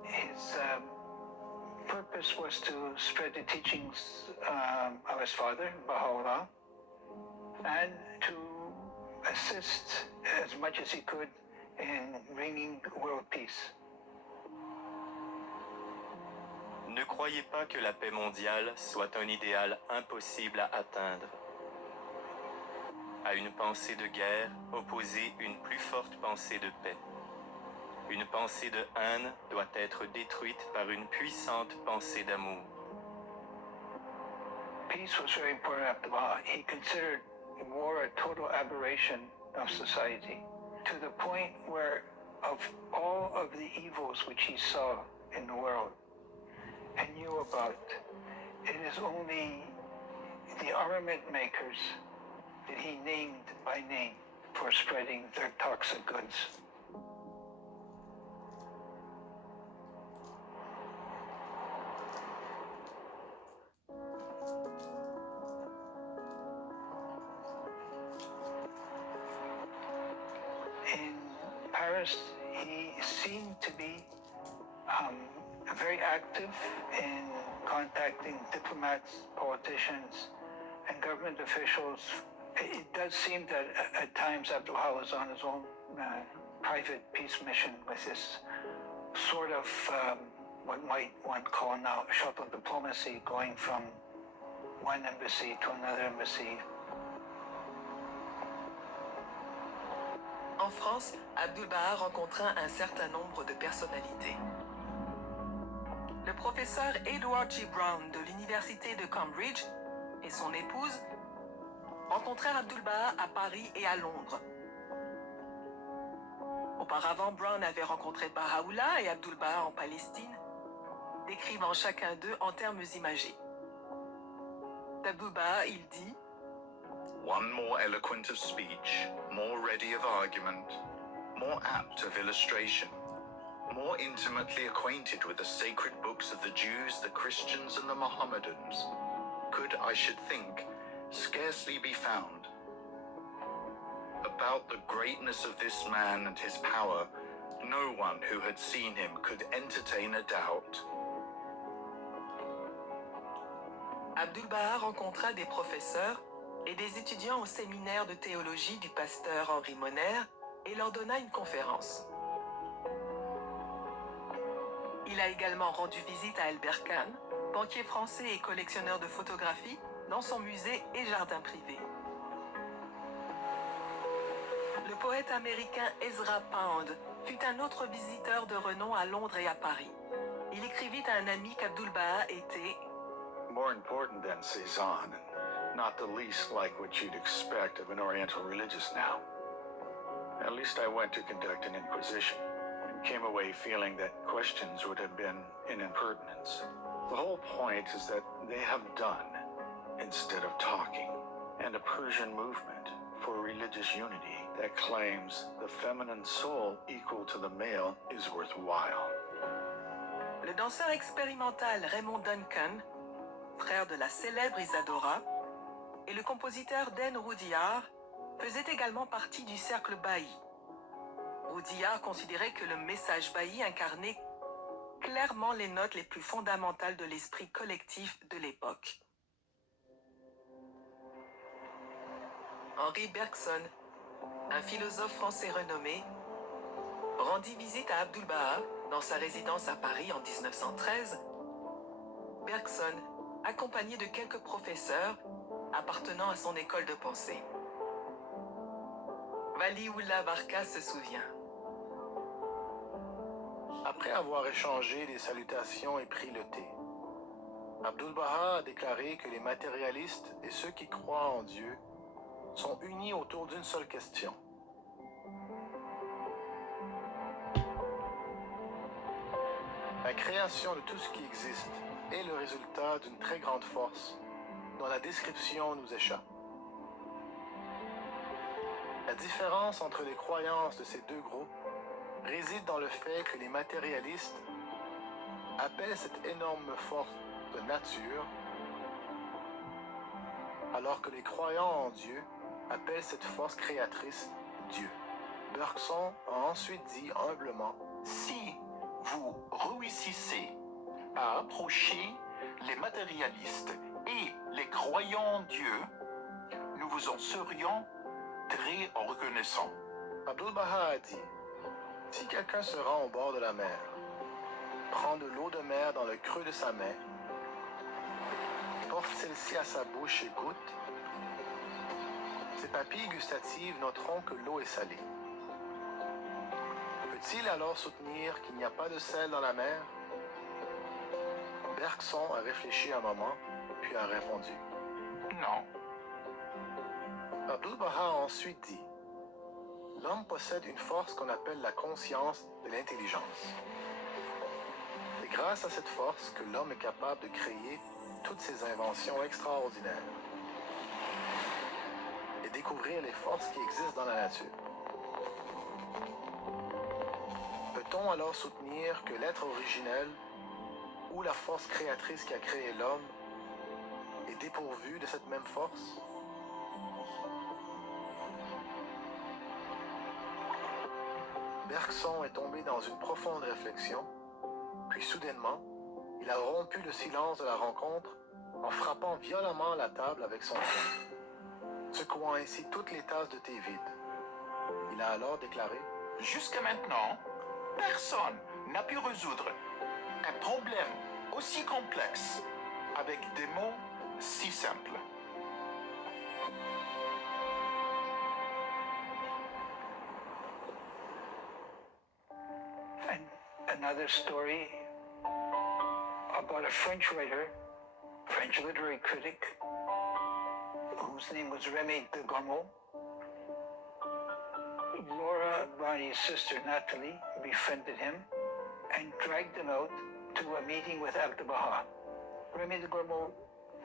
His purpose was to spread the teachings of his father, Baha'u'llah, and to assist as much as he could in bringing world peace. Ne croyez pas que la paix mondiale soit un idéal impossible à atteindre. À une pensée de guerre, opposez une plus forte pensée de paix. Une pensée de haine doit être détruite par une puissante pensée d'amour. Peace was very important after Baha. He considered war a total aberration of society, to the point where of all of the evils which he saw in the world and knew about, it is only the armament makers that he named by name for spreading their toxic goods. In Paris, he seemed to be very active in contacting diplomats, politicians, and government officials. It does seem that at times Abdul-Baha was on his own private peace mission with this sort of what might one call now shuttle diplomacy, going from one embassy to another embassy. En France, Abdul-Baha rencontra un certain nombre de personnalités. Le professeur Edward G. Brown de l'université de Cambridge et son épouse rencontrèrent Abdul-Baha à Paris et à Londres. Auparavant, Brown avait rencontré Baha'u'llah et Abdul-Baha en Palestine, décrivant chacun d'eux en termes imagés. D'Abdul-Baha, il dit: One more eloquent of speech, more ready of argument, more apt of illustration, more intimately acquainted with the sacred books of the Jews, the Christians, and the Mohammedans, could, I should think, scarcely be found. About the greatness of this man and his power, no one who had seen him could entertain a doubt. Abdul-Baha rencontra des professeurs et des étudiants au séminaire de théologie du pasteur Henri Monner et leur donna une conférence. Il a également rendu visite à Albert Kahn, banquier français et collectionneur de photographies, dans son musée et jardin privé. Le poète américain Ezra Pound fut un autre visiteur de renom à Londres et à Paris. Il écrivit à un ami qu'Abdul-Baha était More important than Cézanne, and not the least like what you'd expect of an Oriental religious now. At least I went to conduct an inquisition, and came away feeling that questions would have been an impertinence. The whole point is that they have done instead of talking, and a Persian movement for religious unity that claims the feminine soul equal to the male is worthwhile. Le danseur expérimental Raymond Duncan, frère de la célèbre Isadora, et le compositeur Dan Roudiard faisaient également partie du cercle Baï. Roudiard considérait que le message Baï incarnait clairement les notes les plus fondamentales de l'esprit collectif de l'époque. Henri Bergson, un philosophe français renommé, rendit visite à Abdul-Baha dans sa résidence à Paris en 1913. Bergson, accompagné de quelques professeurs appartenant à son école de pensée. Waliullah Barka se souvient. Après avoir échangé des salutations et pris le thé, Abdul-Baha a déclaré que les matérialistes et ceux qui croient en Dieu sont unis autour d'une seule question. La création de tout ce qui existe est le résultat d'une très grande force dont la description nous échappe. La différence entre les croyances de ces deux groupes réside dans le fait que les matérialistes appellent cette énorme force de nature, alors que les croyants en Dieu appellent cette force créatrice Dieu. Bergson a ensuite dit humblement: Si vous réussissez à approcher les matérialistes et les croyants en Dieu, nous vous en serions très reconnaissants. Abdul-Baha a dit: si quelqu'un se rend au bord de la mer, prend de l'eau de mer dans le creux de sa main, porte celle-ci à sa bouche et goûte, ses papilles gustatives noteront que l'eau est salée. Peut-il alors soutenir qu'il n'y a pas de sel dans la mer? Bergson a réfléchi un moment, puis a répondu: non. Abdul-Baha a ensuite dit: l'homme possède une force qu'on appelle la conscience de l'intelligence. C'est grâce à cette force que l'homme est capable de créer toutes ces inventions extraordinaires et découvrir les forces qui existent dans la nature. Peut-on alors soutenir que l'être originel ou la force créatrice qui a créé l'homme est dépourvu de cette même force? Bergson est tombé dans une profonde réflexion, puis soudainement, il a rompu le silence de la rencontre en frappant violemment la table avec son poing, secouant ainsi toutes les tasses de thé vides. Il a alors déclaré: Jusqu'à maintenant, personne n'a pu résoudre un problème aussi complexe avec des mots si simples. And another story about a French writer, French literary critic, whose name was Rémy de Gourmont. Laura Barney's sister Natalie befriended him and dragged him out to a meeting with Abdu'l-Baha. Rémy de Gourmont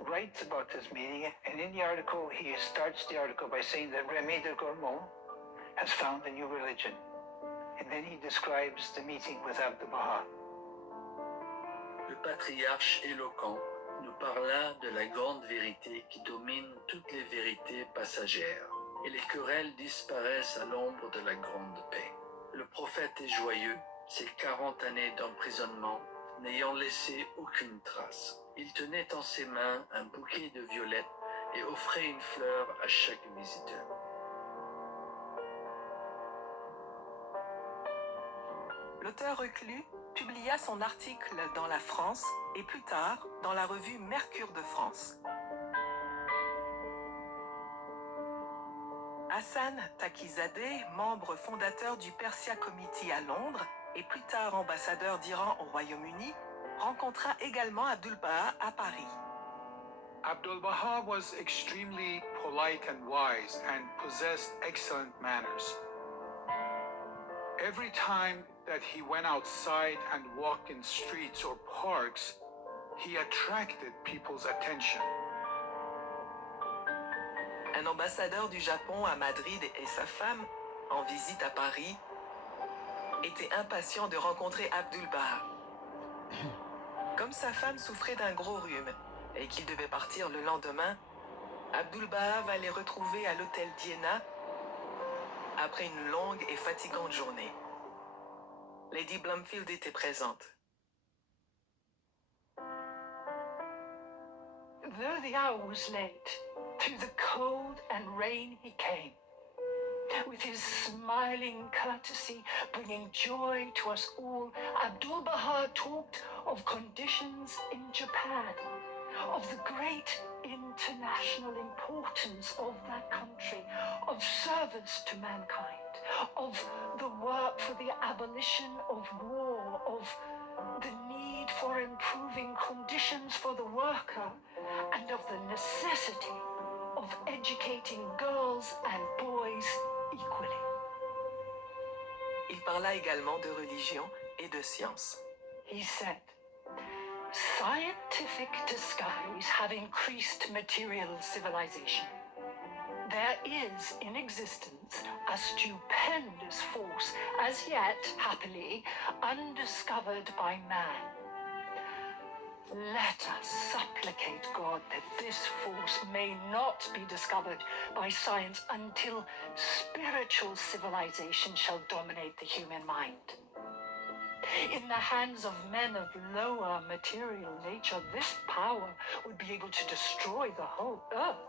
writes about this meeting, and in the article, he starts the article by saying that Rémy de Gourmont has found a new religion. And then he describes the meeting with Abdu'l-Baha. Le patriarche éloquent nous parla de la grande vérité qui domine toutes les vérités passagères, et les querelles disparaissent à l'ombre de la grande paix. Le prophète est joyeux, ses 40 années d'emprisonnement n'ayant laissé aucune trace. Il tenait en ses mains un bouquet de violettes et offrait une fleur à chaque visiteur. L'auteur reclus publia son article dans La France et plus tard dans la revue Mercure de France. Hassan Taqizadeh, membre fondateur du Persia Committee à Londres et plus tard ambassadeur d'Iran au Royaume-Uni, rencontra également Abdul-Baha à Paris. Abdul-Baha was extremely polite and wise and possessed excellent manners. Every time that he went outside and walked in streets or parks, he attracted people's attention. un ambassadeur du Japon à Madrid et sa femme, en visite à Paris, étaient impatients de rencontrer Abdul-Baha. Comme sa femme souffrait d'un gros rhume et qu'il devait partir le lendemain, Abdul-Baha va les retrouver à l'hôtel d'Iéna après une longue et fatigante journée. Lady Blomfield était présente. Though the hour was late, through the cold and rain he came, with his smiling courtesy bringing joy to us all. Abdul-Baha talked of conditions in Japan, of the great international importance of that country, of service to mankind, of the work for the abolition of war, of the need for improving conditions for the worker, and of the necessity of educating girls and boys equally. Il parla également de religion et de science. He said, scientific discoveries have increased material civilization. There is in existence a stupendous force, as yet, happily, undiscovered by man. Let us supplicate God that this force may not be discovered by science until spiritual civilization shall dominate the human mind. In the hands of men of lower material nature, this power would be able to destroy the whole earth.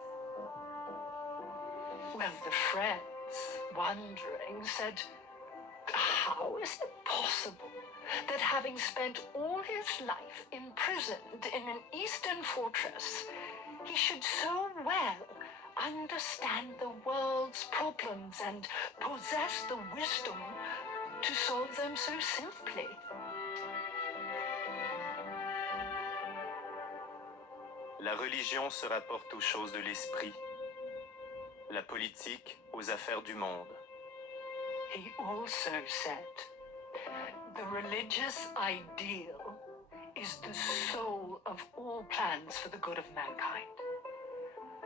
Well, the friends, wondering, said, how is it possible that having spent all his life imprisoned in an eastern fortress, he should so well understand the world's problems and possess the wisdom to solve them so simply? La religion se rapporte aux choses de l'esprit, la politique aux affaires du monde. He also said, the religious ideal is the soul of all plans for the good of mankind.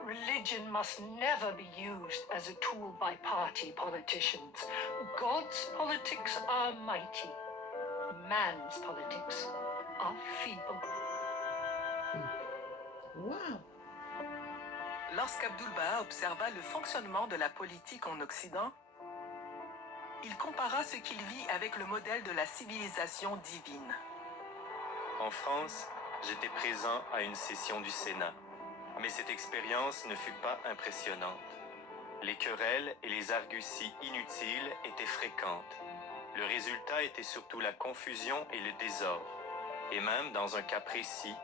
Religion must never be used as a tool by party politicians. God's politics are mighty. Man's politics are feeble. Wow. Lorsqu'Abdul-Baha observa le fonctionnement de la politique en Occident, il compara ce qu'il vit avec le modèle de la civilisation divine. En France, j'étais présent à une session du Sénat, mais cette expérience ne fut pas impressionnante. Les querelles et les arguties inutiles étaient fréquentes. Le résultat était surtout la confusion et le désordre. Et même, dans un cas précis,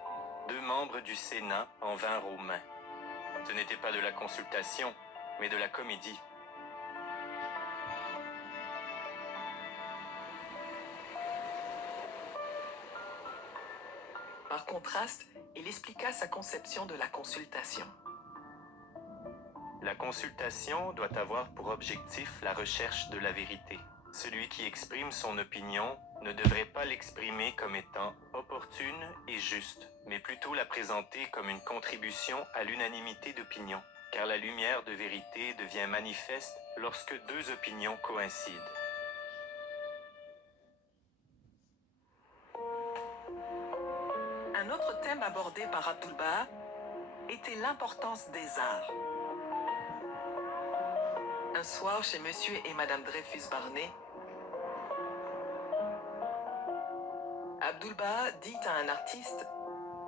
2 membres du Sénat en vinrent aux mains. Ce n'était pas de la consultation, mais de la comédie. Par contraste, il expliqua sa conception de la consultation. La consultation doit avoir pour objectif la recherche de la vérité. Celui qui exprime son opinion ne devrait pas l'exprimer comme étant opportune et juste, mais plutôt la présenter comme une contribution à l'unanimité d'opinion, car la lumière de vérité devient manifeste lorsque 2 opinions coïncident. Un autre thème abordé par Abdul-Baha était l'importance des arts. Un soir, chez Monsieur et Madame Dreyfus-Barnet, Abdul-Baha dit à un artiste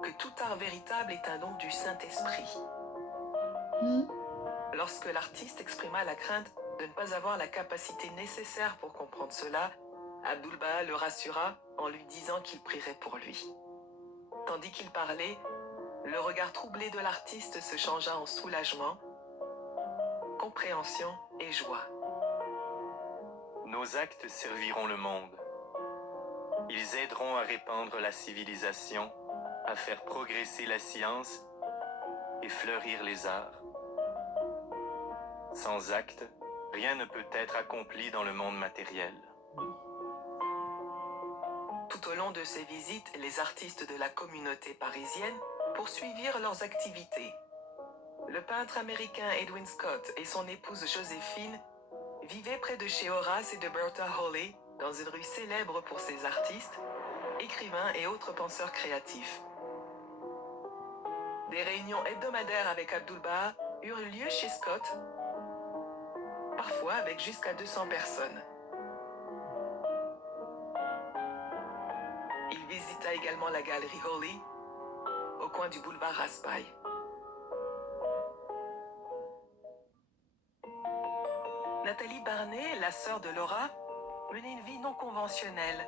que tout art véritable est un don du Saint-Esprit. Lorsque l'artiste exprima la crainte de ne pas avoir la capacité nécessaire pour comprendre cela, Abdul-Baha le rassura en lui disant qu'il prierait pour lui. Tandis qu'il parlait, le regard troublé de l'artiste se changea en soulagement, compréhension et joie. Nos actes serviront le monde. Ils aideront à répandre la civilisation, à faire progresser la science et fleurir les arts. Sans actes, rien ne peut être accompli dans le monde matériel. Tout au long de ces visites, les artistes de la communauté parisienne poursuivirent leurs activités. Le peintre américain Edwin Scott et son épouse Joséphine vivaient près de chez Horace et de Bertha Hawley, dans une rue célèbre pour ses artistes, écrivains et autres penseurs créatifs. Des réunions hebdomadaires avec Abdul-Baha eurent lieu chez Scott, parfois avec jusqu'à 200 personnes. Il visita également la galerie Hawley, au coin du boulevard Raspail. Nathalie Barnet, la sœur de Laura, menait une vie non conventionnelle,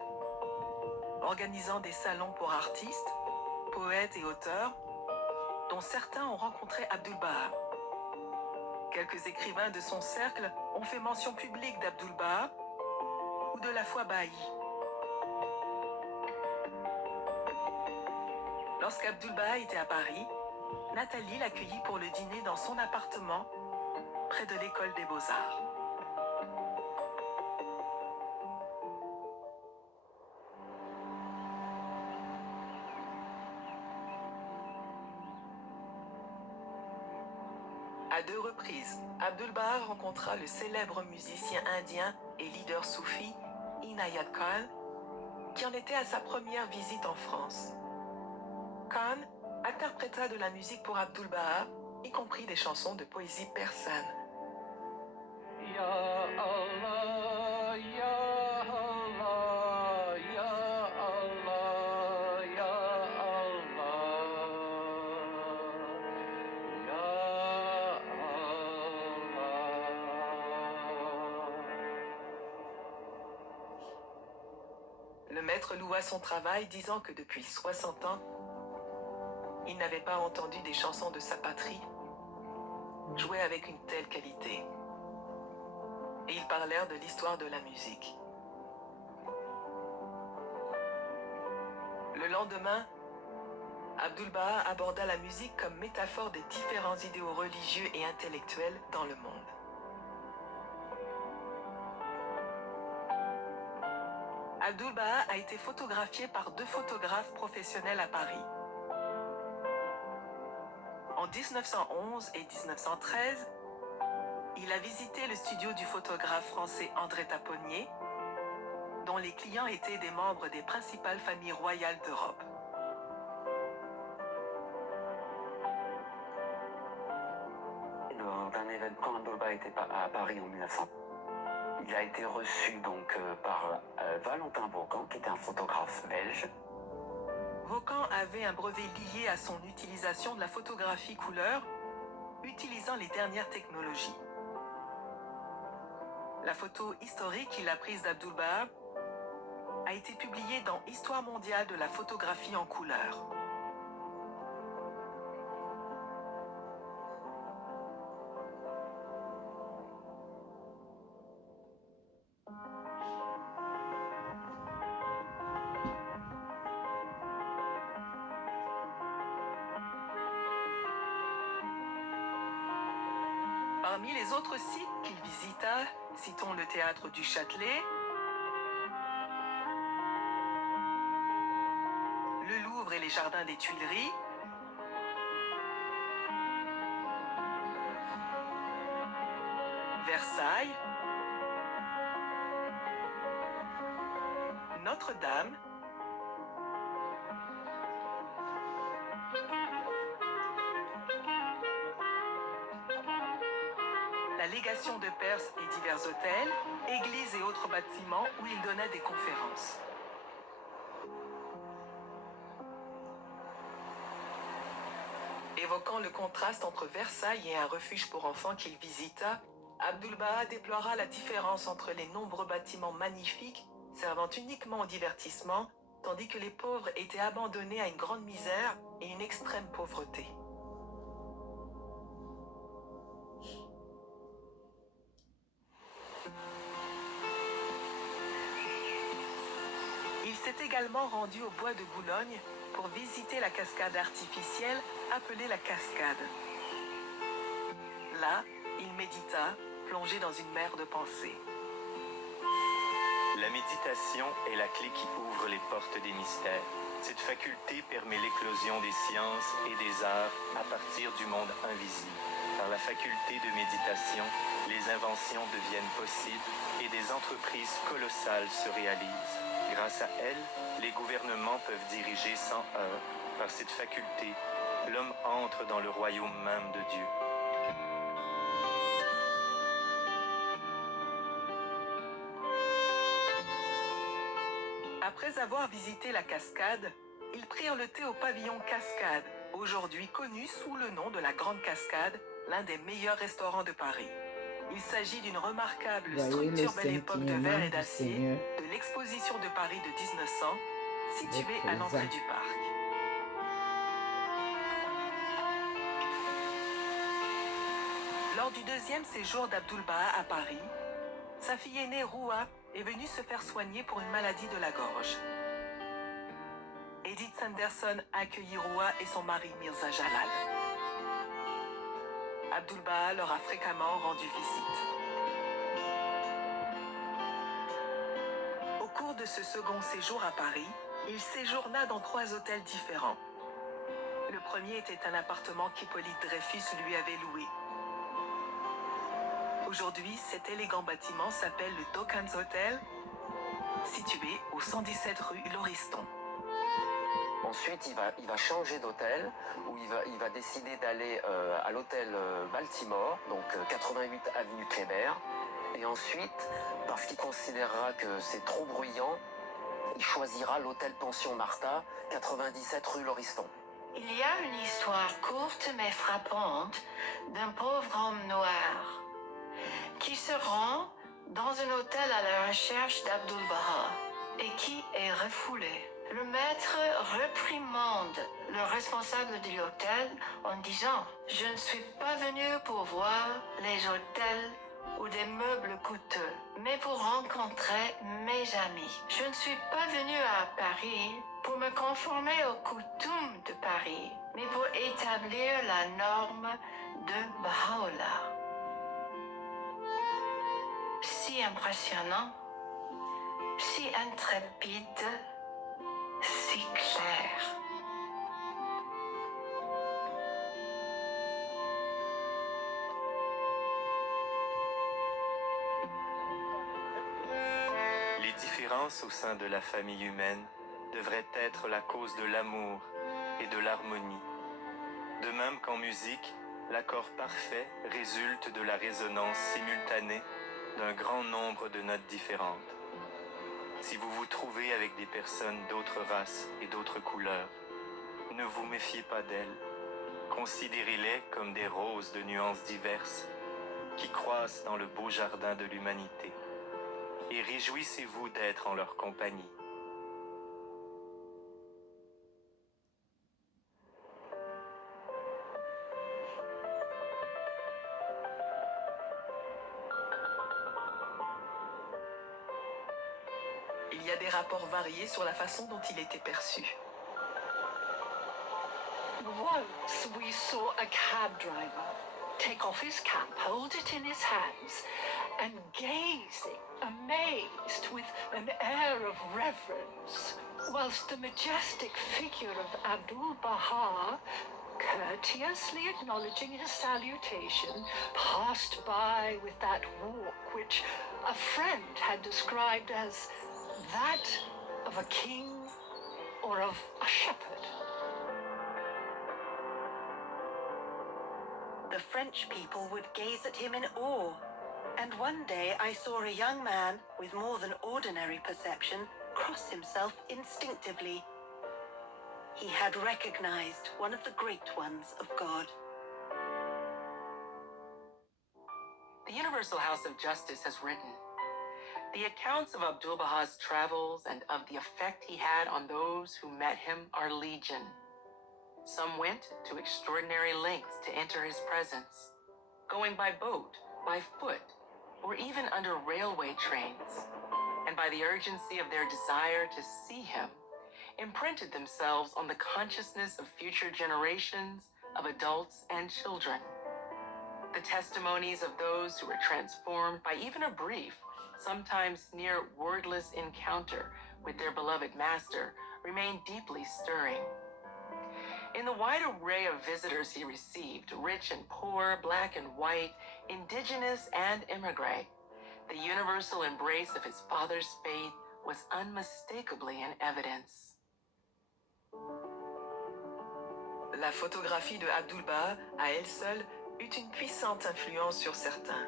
organisant des salons pour artistes, poètes et auteurs, dont certains ont rencontré Abdul-Baha. Quelques écrivains de son cercle ont fait mention publique d'Abdul-Baha ou de la foi bahaï. Lorsqu'Abdul-Baha était à Paris, Nathalie l'accueillit pour le dîner dans son appartement, près de l'école des Beaux-Arts. À 2 reprises, Abdul-Baha rencontra le célèbre musicien indien et leader soufi Inayat Khan, qui en était à sa première visite en France. Khan interpréta de la musique pour Abdul-Baha, y compris des chansons de poésie persane. Ya Allah, ya Allah, ya Allah, ya Allah, ya Le maître loua son travail, disant que depuis 60 ans, il n'avait pas entendu des chansons de sa patrie jouées avec une telle qualité. Et ils parlèrent de l'histoire de la musique. Le lendemain, Abdul-Baha aborda la musique comme métaphore des différents idéaux religieux et intellectuels dans le monde. Abdul-Baha a été photographié par 2 photographes professionnels à Paris. En 1911 et 1913, il a visité le studio du photographe français André Taponnier, dont les clients étaient des membres des principales familles royales d'Europe. Lors d'un événement, quand Abdul-Baha était à Paris en 1900, il a été reçu donc par Valentin Vaucan, qui était un photographe belge. Vaucan avait un brevet lié à son utilisation de la photographie couleur, utilisant les dernières technologies. La photo historique qu'il a prise d'Abdul-Baha a été publiée dans Histoire mondiale de la photographie en couleur. Parmi les autres sites qu'il visita, citons le théâtre du Châtelet, le Louvre et les jardins des Tuileries, Versailles, Notre-Dame, la légation de Perse et divers hôtels, églises et autres bâtiments où il donna des conférences. Évoquant le contraste entre Versailles et un refuge pour enfants qu'il visita, Abdul-Baha déplora la différence entre les nombreux bâtiments magnifiques servant uniquement au divertissement, tandis que les pauvres étaient abandonnés à une grande misère et une extrême pauvreté. Il s'est également rendu au bois de Boulogne pour visiter la cascade artificielle appelée la Cascade. Là, il médita, plongé dans une mer de pensées. La méditation est la clé qui ouvre les portes des mystères. Cette faculté permet l'éclosion des sciences et des arts à partir du monde invisible. Par la faculté de méditation, les inventions deviennent possibles et des entreprises colossales se réalisent. Grâce à elle, les gouvernements peuvent diriger sans heurts. Par cette faculté, l'homme entre dans le royaume même de Dieu. Après avoir visité la cascade, ils prirent le thé au pavillon Cascade, aujourd'hui connu sous le nom de la Grande Cascade, l'un des meilleurs restaurants de Paris. Il s'agit d'une remarquable Voyez le structure belle époque de verre et Saint-Ignace du d'acier Seigneur. de l'exposition de Paris de 1900, située à Avec l'entrée ça. du parc. Lors du deuxième séjour d'Abdul-Baha à Paris, sa fille aînée Roua est venue se faire soigner pour une maladie de la gorge. Edith Sanderson accueillit Roua et son mari Mirza Jalal. Abdul-Baha leur a fréquemment rendu visite. Au cours de ce second séjour à Paris, il séjourna dans 3 hôtels différents. Le premier était un appartement qu'Hippolyte Dreyfus lui avait loué. Aujourd'hui, cet élégant bâtiment s'appelle le Dokans Hotel, situé au 117 rue Lauriston. Ensuite, il va changer d'hôtel, où il va décider d'aller à l'hôtel Baltimore, donc 88 avenue Kléber. Et ensuite, parce qu'il considérera que c'est trop bruyant, il choisira l'hôtel Pension Martha, 97 rue Lauriston. Il y a une histoire courte mais frappante d'un pauvre homme noir qui se rend dans un hôtel à la recherche d'Abdul-Baha et qui est refoulé. Le maître réprimande le responsable de l'hôtel en disant « Je ne suis pas venu pour voir les hôtels ou des meubles coûteux, mais pour rencontrer mes amis. Je ne suis pas venu à Paris pour me conformer aux coutumes de Paris, mais pour établir la norme de Baha'u'llah. » Si impressionnant, si intrépide, si clair. Les différences au sein de la famille humaine devraient être la cause de l'amour et de l'harmonie. De même qu'en musique, l'accord parfait résulte de la résonance simultanée d'un grand nombre de notes différentes. Si vous vous trouvez avec des personnes d'autres races et d'autres couleurs, ne vous méfiez pas d'elles. Considérez-les comme des roses de nuances diverses qui croissent dans le beau jardin de l'humanité. Et réjouissez-vous d'être en leur compagnie. Il y a des rapports variés sur la façon dont il était perçu. Once we saw a cab driver take off his cap, hold it in his hands, and gazing, amazed with an air of reverence, whilst the majestic figure of Abdul-Baha, courteously acknowledging his salutation, passed by with that walk which a friend had described as that of a king or of a shepherd. The French people would gaze at him in awe. And one day I saw a young man with more than ordinary perception cross himself instinctively. He had recognized one of the great ones of God. The Universal House of Justice has written, the accounts of Abdul-Baha's travels and of the effect he had on those who met him are legion. Some went to extraordinary lengths to enter his presence, going by boat, by foot, or even under railway trains, and by the urgency of their desire to see him, imprinted themselves on the consciousness of future generations of adults and children. The testimonies of those who were transformed by even a brief, sometimes near wordless encounter with their beloved master remained deeply stirring. In the wide array of visitors he received, rich and poor, black and white, indigenous and immigrant, the universal embrace of his father's faith was unmistakably in evidence. La photographie de Abdul-Baha, à elle seule, eut une puissante influence sur certains.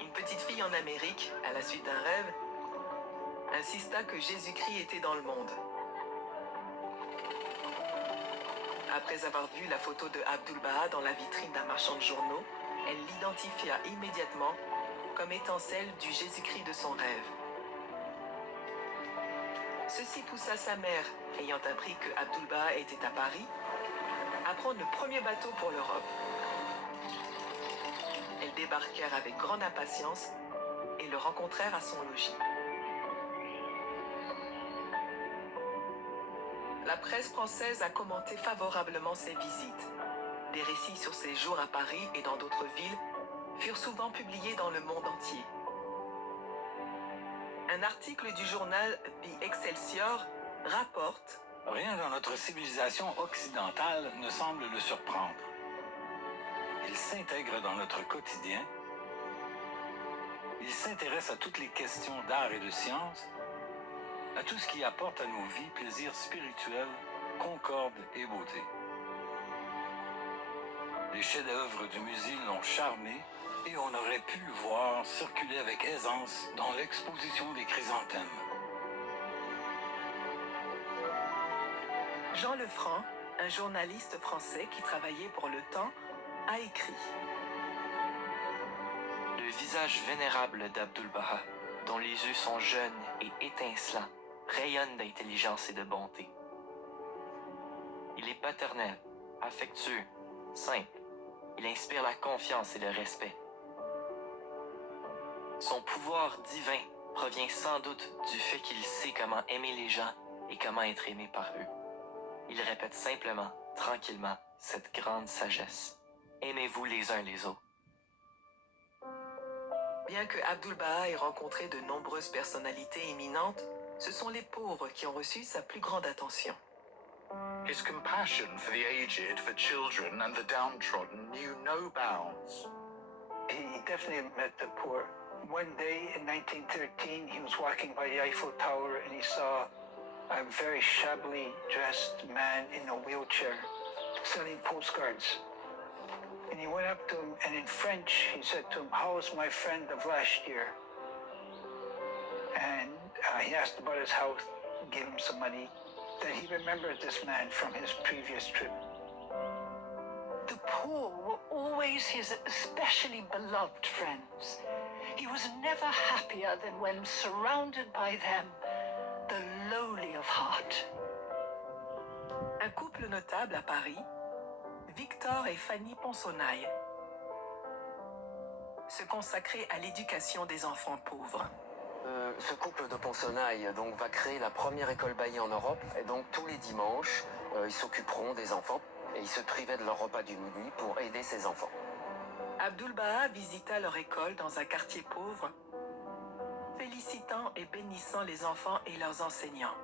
Une petite fille en Amérique, à la suite d'un rêve, insista que Jésus-Christ était dans le monde. Après avoir vu la photo de Abdul-Baha dans la vitrine d'un marchand de journaux, elle l'identifia immédiatement comme étant celle du Jésus-Christ de son rêve. Ceci poussa sa mère, ayant appris que Abdul-Baha était à Paris, à prendre le premier bateau pour l'Europe. Elles débarquèrent avec grande impatience et le rencontrèrent à son logis. La presse française a commenté favorablement ses visites. Des récits sur ses jours à Paris et dans d'autres villes furent souvent publiés dans le monde entier. Un article du journal The Excelsior rapporte « Rien dans notre civilisation occidentale ne semble le surprendre. Il s'intègre dans notre quotidien. Il s'intéresse à toutes les questions d'art et de science, à tout ce qui apporte à nos vies plaisir spirituel, concorde et beauté. Les chefs-d'œuvre du musée l'ont charmé et on aurait pu le voir circuler avec aisance dans l'exposition des chrysanthèmes. » Jean Lefranc, un journaliste français qui travaillait pour Le Temps, a écrit « Le visage vénérable d'Abdul-Baha, dont les yeux sont jeunes et étincelants, rayonne d'intelligence et de bonté. Il est paternel, affectueux, simple. Il inspire la confiance et le respect. Son pouvoir divin provient sans doute du fait qu'il sait comment aimer les gens et comment être aimé par eux. Il répète simplement, tranquillement, cette grande sagesse. Aimez-vous les uns les autres. » Bien que Abdul-Baha ait rencontré de nombreuses personnalités éminentes, ce sont les pauvres qui ont reçu sa plus grande attention. His compassion for the aged, for children, and the downtrodden knew no bounds. He definitely met the poor. One day in 1913, he was walking by the Eiffel Tower and he saw a very shabbily dressed man in a wheelchair selling postcards. And he went up to him and in French, he said to him, "How is my friend of last year?" And he asked about his health, gave him some money. Then he remembered this man from his previous trip. The poor were always his especially beloved friends. He was never happier than when surrounded by them, the lowly of heart. Un couple notable à Paris, Victor et Fanny Ponsonnaille, se consacraient à l'éducation des enfants pauvres. Ce couple de Ponsonnaille donc, va créer la première école Bailly en Europe. Et donc tous les dimanches, ils s'occuperont des enfants et ils se privaient de leur repas du midi pour aider ces enfants. Abdul-Baha visita leur école dans un quartier pauvre, félicitant et bénissant les enfants et leurs enseignants.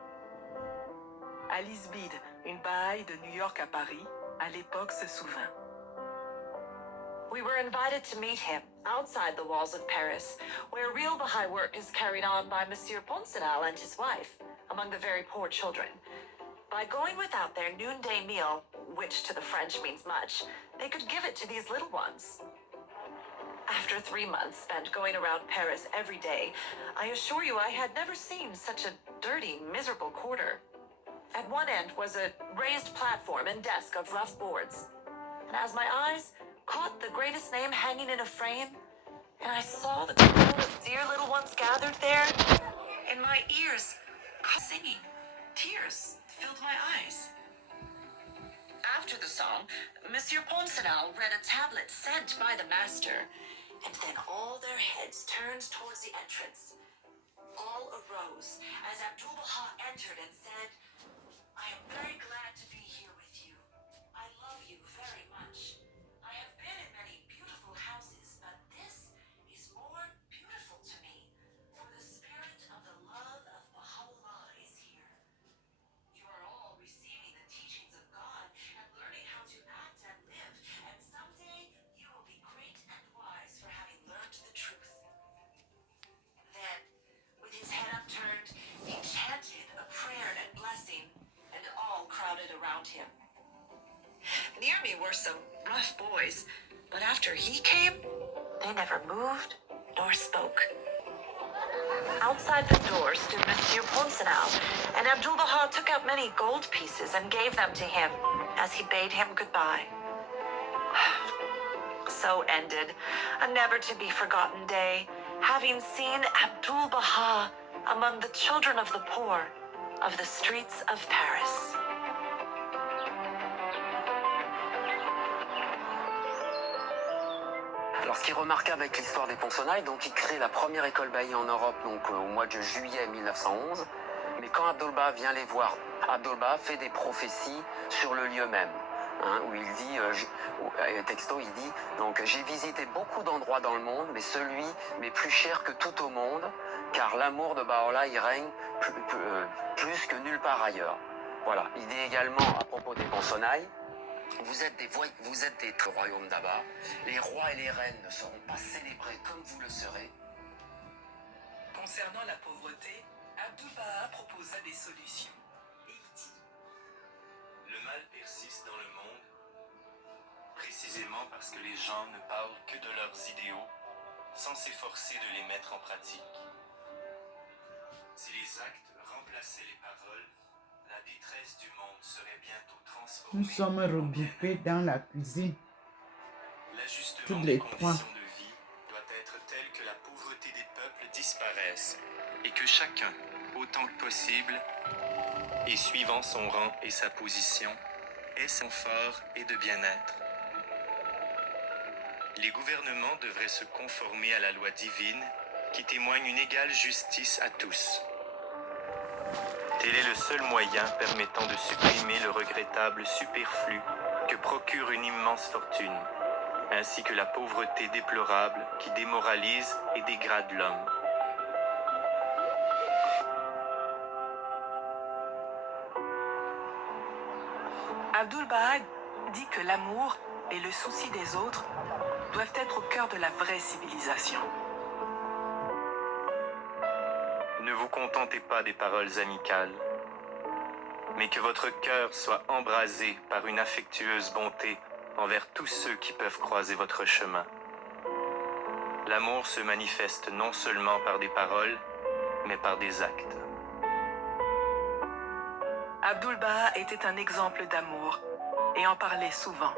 Alice Bede, une Bahaï de New York à Paris, à l'époque se souvint. We were invited to meet him outside the walls of Paris, where real Baha'i work is carried on by Monsieur Ponsonal and his wife, among the very poor children. By going without their noonday meal, which to the French means much, they could give it to these little ones. After 3 months spent going around Paris every day, I assure you I had never seen such a dirty, miserable quarter. At one end was a raised platform and desk of rough boards. And as my eyes caught the greatest name hanging in a frame, and I saw the crowd of dear little ones gathered there, and my ears caught singing. Tears filled my eyes. After the song, Monsieur Ponsonal read a tablet sent by the master, and then all their heads turned towards the entrance. All arose as Abdul-Baha entered and said, "I am very glad to be here with you. I love you very much. I have been in many beautiful houses, but this is more beautiful to me, for the spirit of the love of Baha'u'llah were some rough boys, but after he came, they never moved nor spoke. Outside the door stood Monsieur Poncenau, and Abdu'l-Baha took out many gold pieces and gave them to him as he bade him goodbye. So ended a never-to-be-forgotten day, having seen Abdu'l-Baha among the children of the poor of the streets of Paris. Alors, ce qui est remarquable avec l'histoire des Ponsonnailles, donc il crée la première école baillie en Europe donc, au mois de juillet 1911. Mais quand Abdul-Baha vient les voir, Abdul-Baha fait des prophéties sur le lieu même. Hein, où il dit, texto, il dit, donc j'ai visité beaucoup d'endroits dans le monde, mais celui m'est plus cher que tout au monde, car l'amour de Baha'u'llah y règne plus que nulle part ailleurs. Voilà. Il dit également à propos des Ponsonnailles, vous êtes des royaumes d'Abba, les rois et les reines ne seront pas célébrés comme vous le serez. Concernant la pauvreté, Abdu'l-Baha proposa des solutions. Le mal persiste dans le monde, précisément parce que les gens ne parlent que de leurs idéaux, sans s'efforcer de les mettre en pratique. Si les actes remplaçaient les paroles, la détresse du monde serait bientôt transformée. Nous sommes regroupés dans la cuisine. L'ajustement Toutes des les trois. conditions de vie doit être tel que la pauvreté des peuples disparaisse et que chacun, autant que possible, et suivant son rang et sa position, ait son fort et de bien-être. Les gouvernements devraient se conformer à la loi divine qui témoigne une égale justice à tous. Tel est le seul moyen permettant de supprimer le regrettable superflu que procure une immense fortune, ainsi que la pauvreté déplorable qui démoralise et dégrade l'homme. Abdu'l-Baha dit que l'amour et le souci des autres doivent être au cœur de la vraie civilisation. Ne vous contentez pas des paroles amicales, mais que votre cœur soit embrasé par une affectueuse bonté envers tous ceux qui peuvent croiser votre chemin. L'amour se manifeste non seulement par des paroles, mais par des actes. Abdu'l-Baha était un exemple d'amour et en parlait souvent.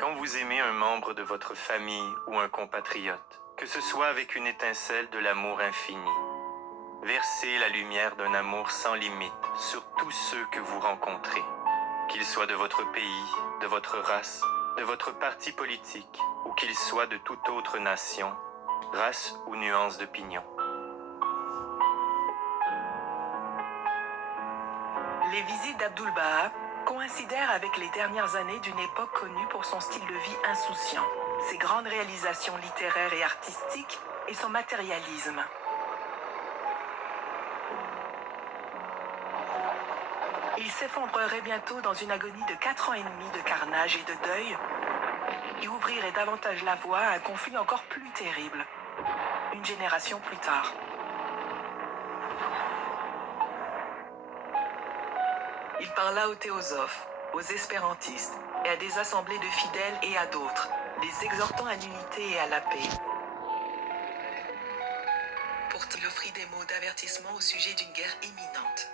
Quand vous aimez un membre de votre famille ou un compatriote, que ce soit avec une étincelle de l'amour infini, versez la lumière d'un amour sans limite sur tous ceux que vous rencontrez, qu'ils soient de votre pays, de votre race, de votre parti politique, ou qu'ils soient de toute autre nation, race ou nuance d'opinion. Les visites d'Abdu'l-Baha coïncidèrent avec les dernières années d'une époque connue pour son style de vie insouciant, ses grandes réalisations littéraires et artistiques et son matérialisme. Il s'effondrerait bientôt dans une agonie de 4 ans et demi de carnage et de deuil et ouvrirait davantage la voie à un conflit encore plus terrible, une génération plus tard. Il parla aux théosophes, aux espérantistes et à des assemblées de fidèles et à d'autres, les exhortant à l'unité et à la paix. Pourtant, il offrit des mots d'avertissement au sujet d'une guerre imminente.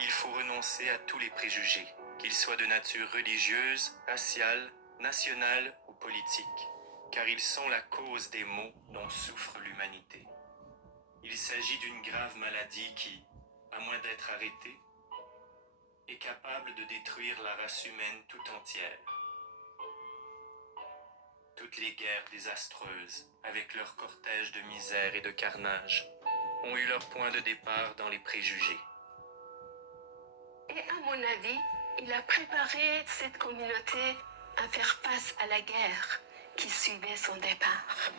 Il faut renoncer à tous les préjugés, qu'ils soient de nature religieuse, raciale, nationale ou politique, car ils sont la cause des maux dont souffre l'humanité. Il s'agit d'une grave maladie qui, à moins d'être arrêtée, est capable de détruire la race humaine tout entière. Toutes les guerres désastreuses, avec leur cortège de misère et de carnage, ont eu leur point de départ dans les préjugés. Et à mon avis, il a préparé cette communauté à faire face à la guerre qui suivait son départ.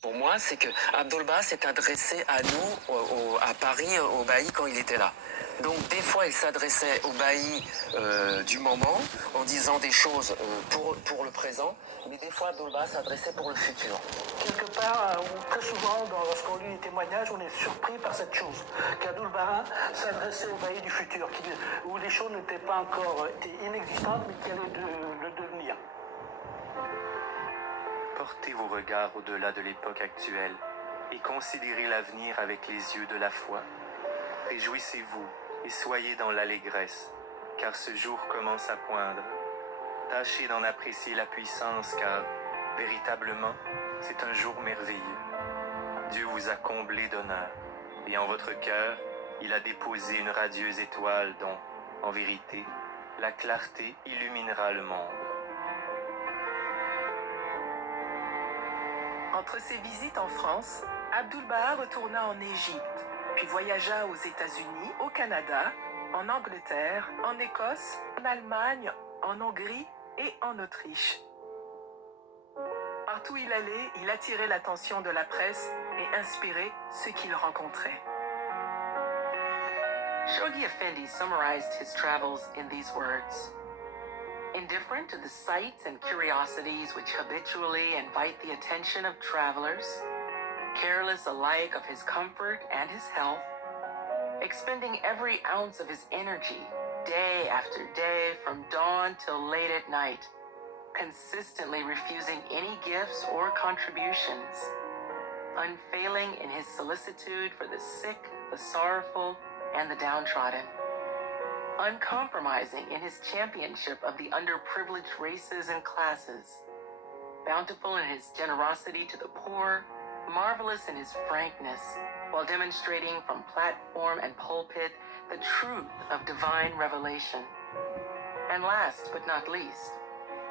Pour moi, c'est que Abdul-Baha s'est adressé à nous, à Paris, au Bailli, quand il était là. Donc des fois, il s'adressait au bailli du moment en disant des choses pour le présent, mais des fois, Abdul-Baha s'adressait pour le futur. Quelque part, ou très souvent, lorsqu'on lit les témoignages, on est surpris par cette chose, qu'Abdul-Baha s'adressait au bailli du futur, où les choses n'étaient pas encore étaient inexistantes, mais qui allaient le devenir. Portez vos regards au-delà de l'époque actuelle et considérez l'avenir avec les yeux de la foi. Réjouissez-vous et soyez dans l'allégresse, car ce jour commence à poindre. Tâchez d'en apprécier la puissance, car, véritablement, c'est un jour merveilleux. Dieu vous a comblé d'honneur, et en votre cœur, il a déposé une radieuse étoile dont, en vérité, la clarté illuminera le monde. Entre ses visites en France, Abdul-Baha retourna en Égypte, puis voyagea aux États-Unis, au Canada, en Angleterre, en Écosse, en Allemagne, en Hongrie et en Autriche. Partout où il allait, il attirait l'attention de la presse et inspirait ceux qu'il rencontrait. Shoghi Effendi summarized his travels in these words. Indifferent to the sights and curiosities which habitually invite the attention of travelers, careless alike of his comfort and his health, expending every ounce of his energy, day after day, from dawn till late at night, consistently refusing any gifts or contributions, unfailing in his solicitude for the sick, the sorrowful, and the downtrodden, uncompromising in his championship of the underprivileged races and classes, bountiful in his generosity to the poor, marvelous in his frankness, while demonstrating from platform and pulpit the truth of divine revelation. And last but not least,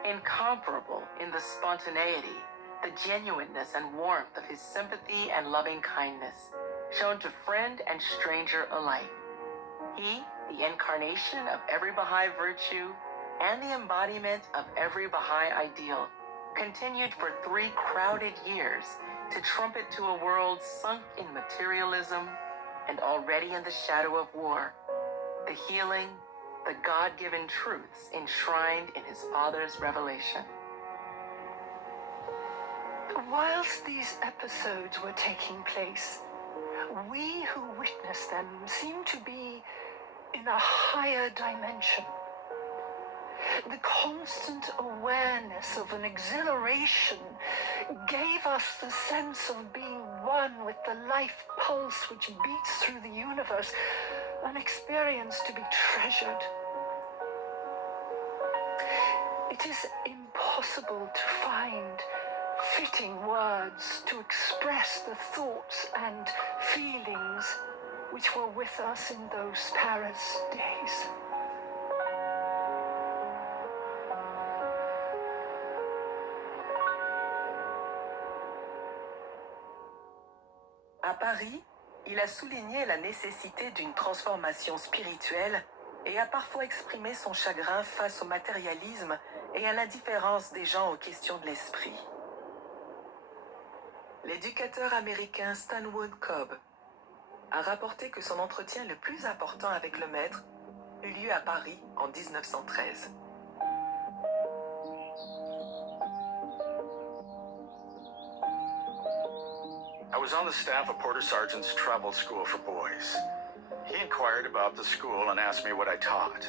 incomparable in the spontaneity, the genuineness and warmth of his sympathy and loving kindness, shown to friend and stranger alike. He, the incarnation of every Baha'i virtue and the embodiment of every Baha'i ideal, continued for 3 crowded years to trumpet to a world sunk in materialism and already in the shadow of war, the healing, the God-given truths enshrined in his Father's revelation. Whilst these episodes were taking place, we who witnessed them seemed to be in a higher dimension. The constant awareness of an exhilaration gave us the sense of being one with the life pulse which beats through the universe, an experience to be treasured. It is impossible to find fitting words to express the thoughts and feelings which were with us in those Paris days. À Paris, il a souligné la nécessité d'une transformation spirituelle et a parfois exprimé son chagrin face au matérialisme et à l'indifférence des gens aux questions de l'esprit. L'éducateur américain Stanwood Cobb a rapporté que son entretien le plus important avec le maître eut lieu à Paris en 1913. I was on the staff of Porter Sargent's travel school for boys. He inquired about the school and asked me what I taught.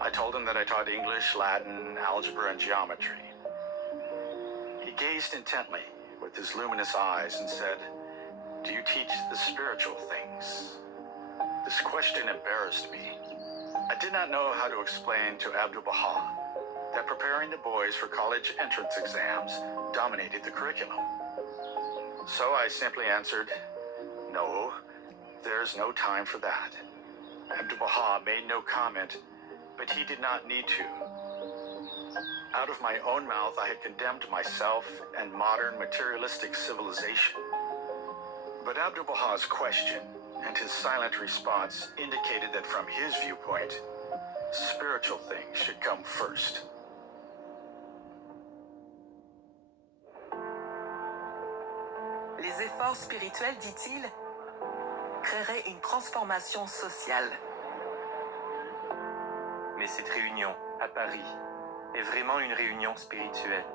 I told him that I taught English, Latin, algebra, and geometry. He gazed intently with his luminous eyes and said, "Do you teach the spiritual things?" This question embarrassed me. I did not know how to explain to Abdu'l-Baha that preparing the boys for college entrance exams dominated the curriculum. So I simply answered, "No, there's no time for that." Abdu'l-Baha made no comment, but he did not need to. Out of my own mouth, I had condemned myself and modern materialistic civilization. But Abdu'l-Baha's question and his silent response indicated that from his viewpoint, spiritual things should come first. Les efforts spirituels, dit-il, créeraient une transformation sociale. Mais cette réunion, à Paris, est vraiment une réunion spirituelle.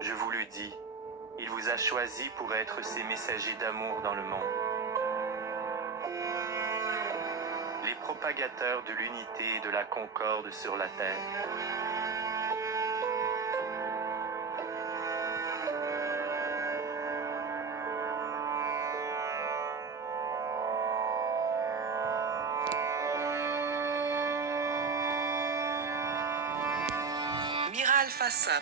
Je vous le dis, il vous a choisi pour être ses messagers d'amour dans le monde. Les propagateurs de l'unité et de la concorde sur la terre. Mira Alfassa,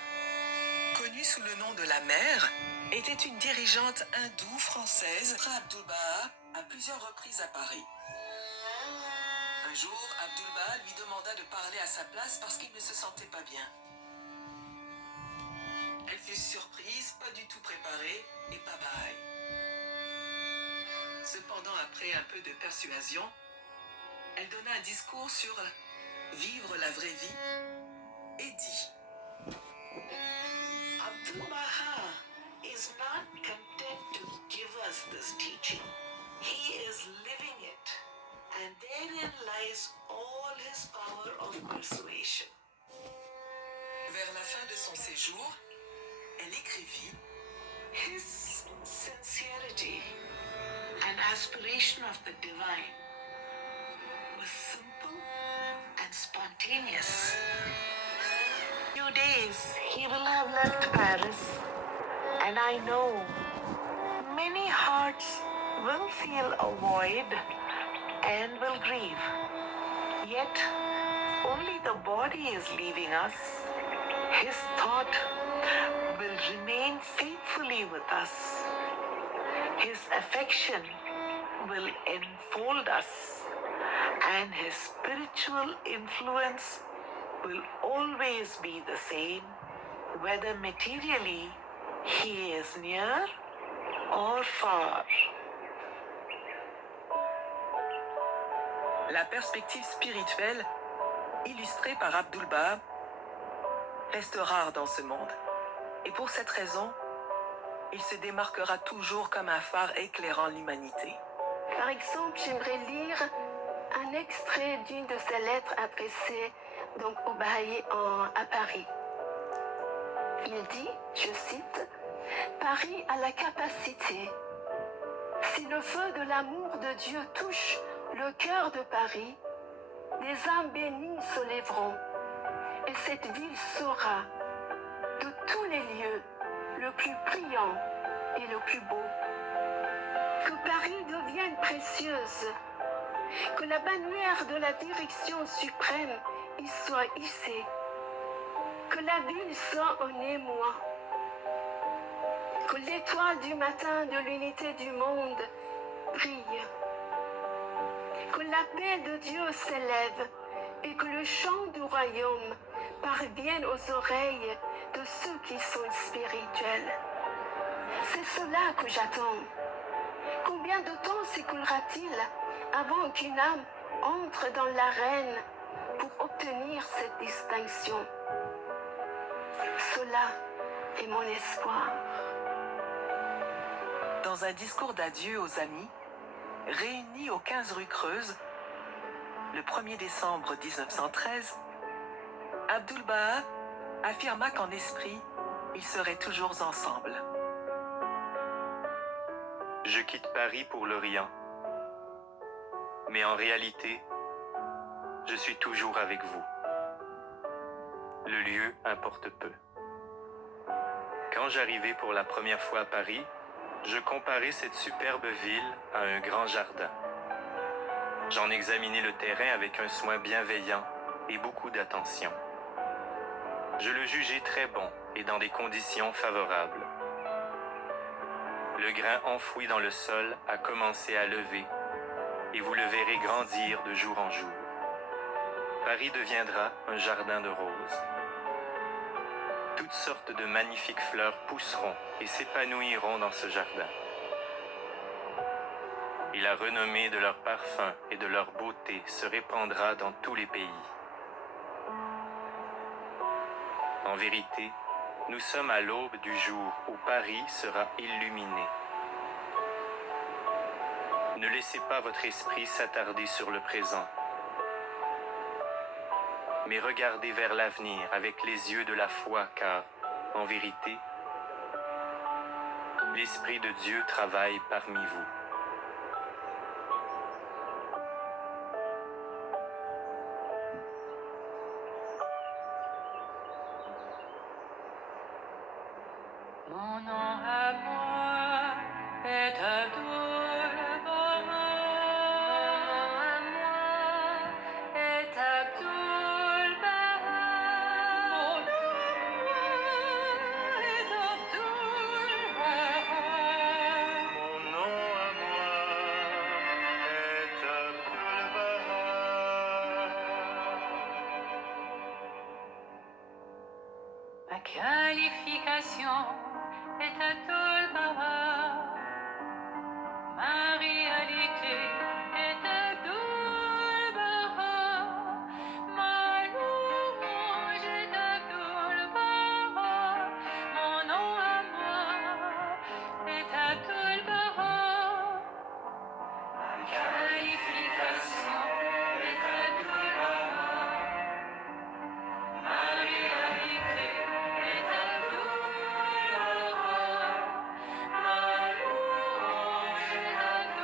connue sous le nom de la mère, était une dirigeante hindoue française qui Abdul-Baha à plusieurs reprises à Paris. Un jour, Abdul-Baha lui demanda de parler à sa place parce qu'il ne se sentait pas bien. Elle fut surprise, pas du tout préparée et pas baille. Cependant, après un peu de persuasion, elle donna un discours sur vivre la vraie vie et dit: Abdul-Baha is not content to give us this teaching. He is living it, and therein lies all his power of persuasion. Vers la fin de son séjour, elle écrivit: His sincerity and aspiration of the divine was simple and spontaneous. Few days he will have left Paris, and I know many hearts will feel a void and will grieve. Yet only the body is leaving us. His thought will remain faithfully with us. His affection will enfold us, and his spiritual influence will always be the same, whether materially he is near or far. La perspective spirituelle, illustrée par Abdul-Baha, reste rare dans ce monde. Et pour cette raison, il se démarquera toujours comme un phare éclairant l'humanité. Par exemple, j'aimerais lire un extrait d'une de ses lettres adressées donc aux Baha'i à Paris. Il dit, je cite, « Paris a la capacité. Si le feu de l'amour de Dieu touche le cœur de Paris, des âmes bénies se lèveront, et cette ville sera, de tous les lieux, le plus brillant et le plus beau. Que Paris devienne précieuse, que la bannière de la direction suprême y soit hissée, que la ville soit en émoi, que l'étoile du matin de l'unité du monde brille, que la paix de Dieu s'élève et que le chant du royaume parvienne aux oreilles de ceux qui sont spirituels. C'est cela que j'attends. Combien de temps s'écoulera-t-il avant qu'une âme entre dans l'arène pour obtenir cette distinction? Cela est mon espoir. Dans un discours d'adieu aux amis, réunis au 15 rue Creuse, le 1er décembre 1913, Abdul-Baha affirma qu'en esprit, ils seraient toujours ensemble. Je quitte Paris pour l'Orient. Mais en réalité, je suis toujours avec vous. Le lieu importe peu. Quand j'arrivai pour la première fois à Paris, je comparais cette superbe ville à un grand jardin. J'en examinais le terrain avec un soin bienveillant et beaucoup d'attention. Je le jugeais très bon et dans des conditions favorables. Le grain enfoui dans le sol a commencé à lever, et vous le verrez grandir de jour en jour. Paris deviendra un jardin de roses. Toutes sortes de magnifiques fleurs pousseront et s'épanouiront dans ce jardin. Et la renommée de leur parfum et de leur beauté se répandra dans tous les pays. En vérité, nous sommes à l'aube du jour où Paris sera illuminé. Ne laissez pas votre esprit s'attarder sur le présent. mais regardez vers l'avenir avec les yeux de la foi, car, en vérité, l'Esprit de Dieu travaille parmi vous. Mon nom à moi est Abdul-Baha. Mon nom à moi est Abdul-Baha. Mon nom est Abdul-Baha. Mon nom à moi est Abdul-Baha. Ma qualification est Abdul-Baha. Ma réalité est Abdul-Baha. Ma louange est Abdul-Baha. Mon nom à moi est Abdul-Baha. Ma qualification est Abdul-Baha. Ma réalité est Abdul-Baha. Ma louange est Abdul-Baha.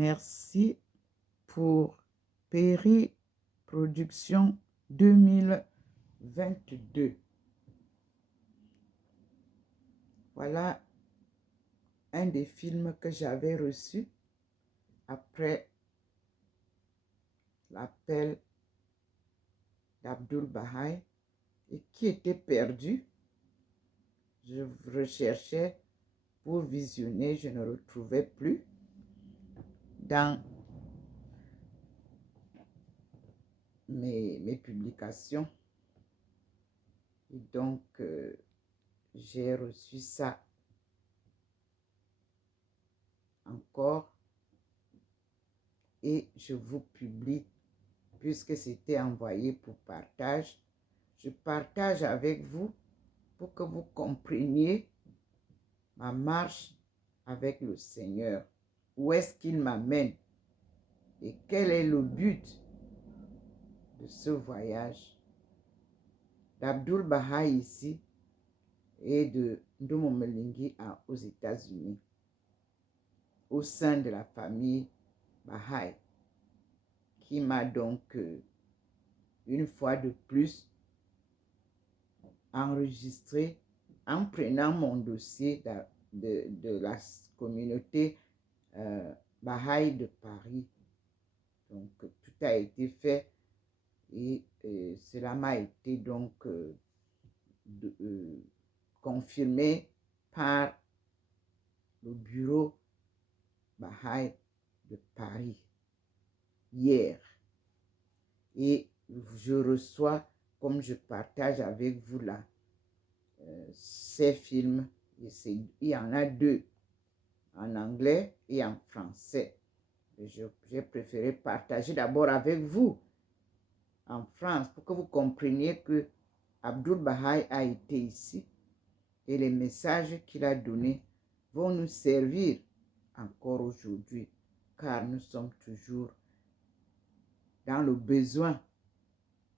Merci pour Péri Production 2022. Voilà un des films que j'avais reçu après l'appel d'Abdul Bahaï et qui était perdu. Je recherchais pour visionner, je ne retrouvais plus dans mes publications. Et donc, j'ai reçu ça encore et je vous publie puisque c'était envoyé pour partage. Je partage avec vous pour que vous compreniez ma marche avec le Seigneur. Où est-ce qu'il m'amène et quel est le but de ce voyage d'Abdul Bahaï ici et de Ndomo Melingi aux États-Unis, au sein de la famille Bahaï, qui m'a donc une fois de plus enregistré en prenant mon dossier de la communauté Bahaï de Paris. Donc tout a été fait et cela m'a été donc confirmé par le bureau Bahaï de Paris hier. Et je reçois, comme je partage avec vous là, ces films. Il y en a deux, en anglais et en français. J'ai préféré partager d'abord avec vous en France pour que vous compreniez que Abdul Bahaï a été ici et les messages qu'il a donnés vont nous servir encore aujourd'hui, car nous sommes toujours dans le besoin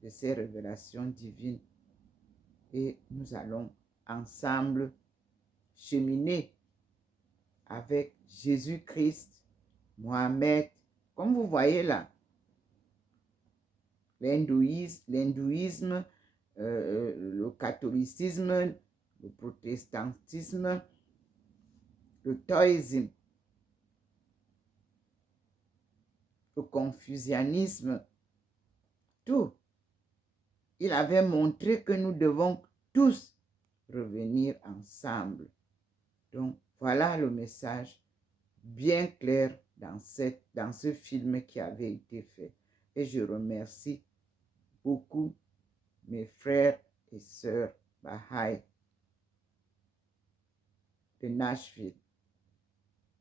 de ces révélations divines et nous allons ensemble cheminer avec Jésus-Christ, Mohamed, comme vous voyez là, l'hindouisme, le catholicisme, le protestantisme, le taoïsme, le confucianisme, tout. Il avait montré que nous devons tous revenir ensemble. Donc, voilà le message bien clair dans ce film qui avait été fait. Et je remercie beaucoup mes frères et sœurs Baha'i de Nashville,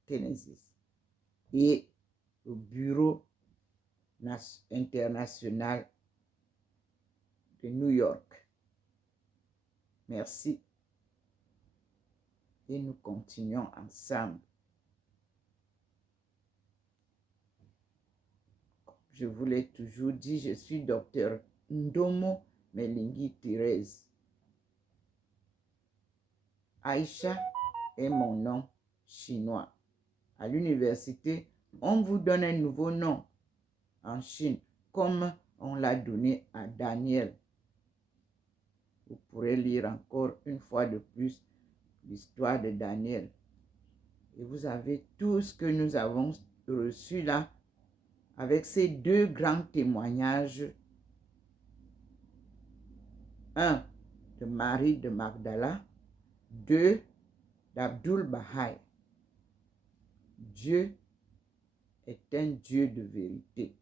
Tennessee, et le bureau international de New York. Merci. Et nous continuons ensemble. Je vous l'ai toujours dit, je suis docteur Ndomo Melingi Thérèse. Aïcha est mon nom chinois. À l'université, on vous donne un nouveau nom en Chine, comme on l'a donné à Daniel. Vous pourrez lire encore une fois de plus l'histoire de Daniel. Et vous avez tout ce que nous avons reçu là, avec ces deux grands témoignages. Un, de Marie de Magdala. Deux, d'Abdul Bahaï. Dieu est un Dieu de vérité.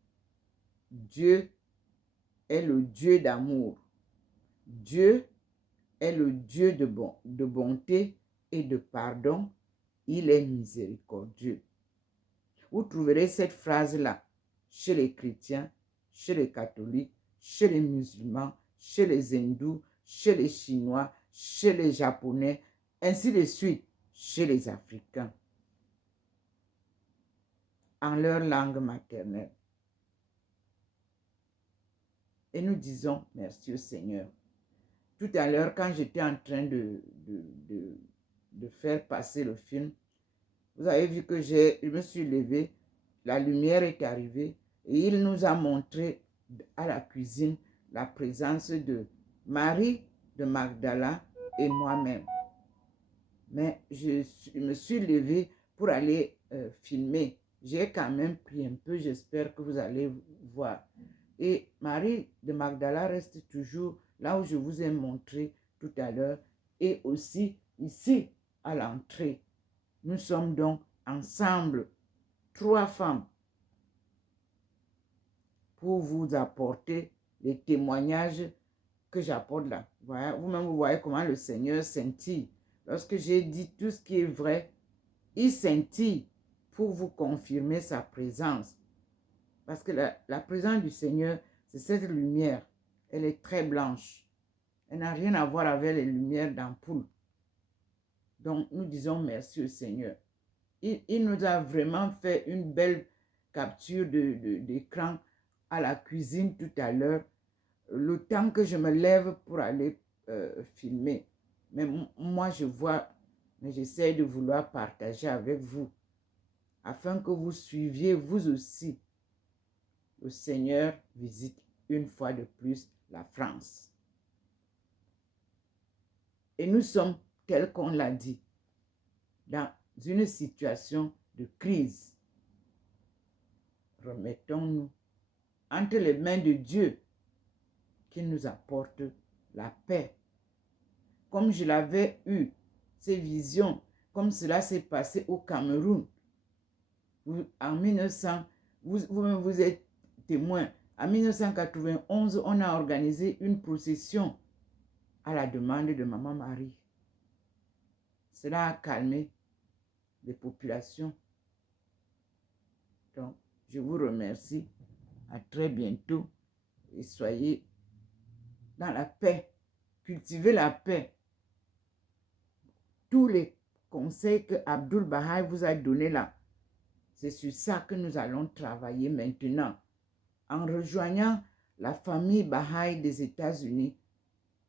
Dieu est le Dieu d'amour. Dieu est le Dieu de bonté et de pardon. Il est miséricordieux. Vous trouverez cette phrase-là chez les chrétiens, chez les catholiques, chez les musulmans, chez les hindous, chez les chinois, chez les japonais, ainsi de suite, chez les africains, en leur langue maternelle. Et nous disons merci au Seigneur. Tout à l'heure, quand j'étais en train de faire passer le film, vous avez vu que je me suis levé la lumière est arrivée et il nous a montré à la cuisine la présence de Marie de Magdala et moi-même. Mais je me suis levée pour aller filmer. J'ai quand même pris un peu, j'espère que vous allez voir. Et Marie de Magdala reste toujours là où je vous ai montré tout à l'heure et aussi ici à l'entrée. Nous sommes donc ensemble, 3 femmes, pour vous apporter les témoignages que j'apporte là. Voilà, vous-même, vous voyez comment le Seigneur scintille. Lorsque j'ai dit tout ce qui est vrai, il scintille pour vous confirmer sa présence. Parce que la présence du Seigneur, c'est cette lumière. Elle est très blanche. Elle n'a rien à voir avec les lumières d'ampoule. Donc, nous disons merci au Seigneur. Il nous a vraiment fait une belle capture d'écran à la cuisine tout à l'heure. Le temps que je me lève pour aller filmer. Mais moi, je vois, mais j'essaie de vouloir partager avec vous, afin que vous suiviez vous aussi. Le Seigneur visite une fois de plus la France. Et nous sommes, tel qu'on l'a dit, dans une situation de crise. Remettons-nous entre les mains de Dieu qui nous apporte la paix. Comme je l'avais eu, ces visions, comme cela s'est passé au Cameroun. En 1900, vous êtes témoin. En 1991, on a organisé une procession à la demande de Maman Marie. Cela a calmé les populations. Donc, je vous remercie. À très bientôt. Et soyez dans la paix. Cultivez la paix. Tous les conseils que Abdul Baha vous a donnés là, c'est sur ça que nous allons travailler maintenant. En rejoignant la famille Baha'i des États-Unis,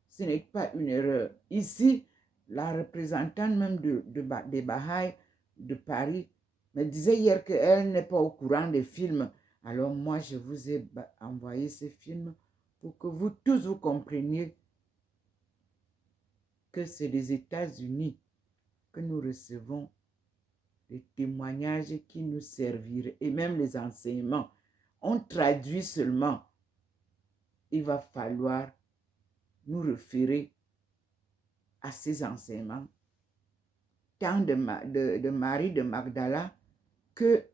ce n'est pas une erreur. Ici, la représentante même des Baha'i de Paris me disait hier qu'elle n'est pas au courant des films. Alors moi, je vous ai envoyé ces films pour que vous tous vous compreniez que c'est des États-Unis que nous recevons les témoignages qui nous serviraient et même les enseignements. On traduit seulement. Il va falloir nous référer à ces enseignements, tant de Marie de Magdala que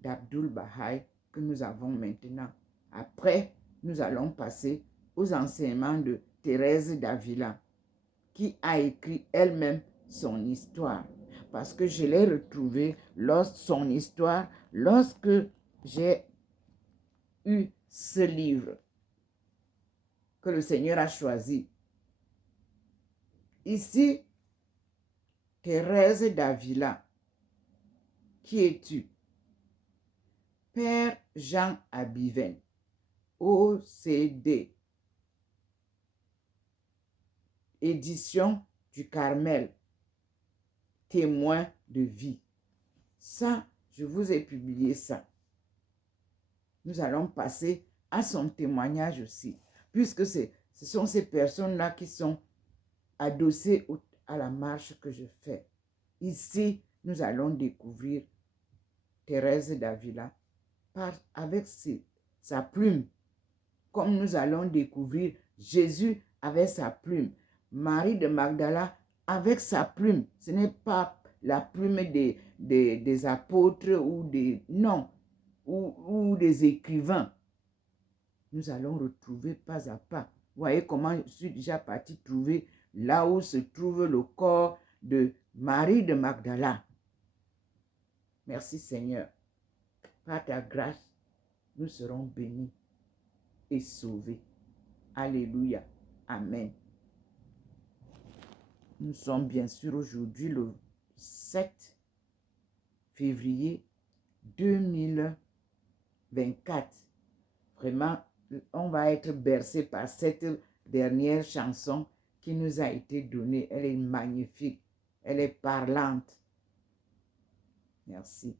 d'Abdul Baha'i que nous avons maintenant. Après, nous allons passer aux enseignements de Thérèse d'Avila, qui a écrit elle-même son histoire. Parce que je l'ai retrouvée son histoire lorsque j'ai eu ce livre que le Seigneur a choisi. Ici, Thérèse d'Avila. Qui es-tu? Père Jean Abiven, OCD, Édition du Carmel, Témoin de vie. Ça, je vous ai publié ça. Nous allons passer à son témoignage aussi, puisque ce sont ces personnes-là qui sont adossées à la marche que je fais. Ici, nous allons découvrir Thérèse d'Avila avec sa plume, comme nous allons découvrir Jésus avec sa plume, Marie de Magdala avec sa plume. Ce n'est pas la plume des apôtres ou ou des écrivains. Nous allons retrouver pas à pas. Vous voyez comment je suis déjà parti trouver là où se trouve le corps de Marie de Magdala. Merci Seigneur. Par ta grâce, nous serons bénis et sauvés. Alléluia. Amen. Nous sommes bien sûr aujourd'hui le 7 février 2024. Vraiment, on va être bercé par cette dernière chanson qui nous a été donnée. Elle est magnifique. Elle est parlante. Merci.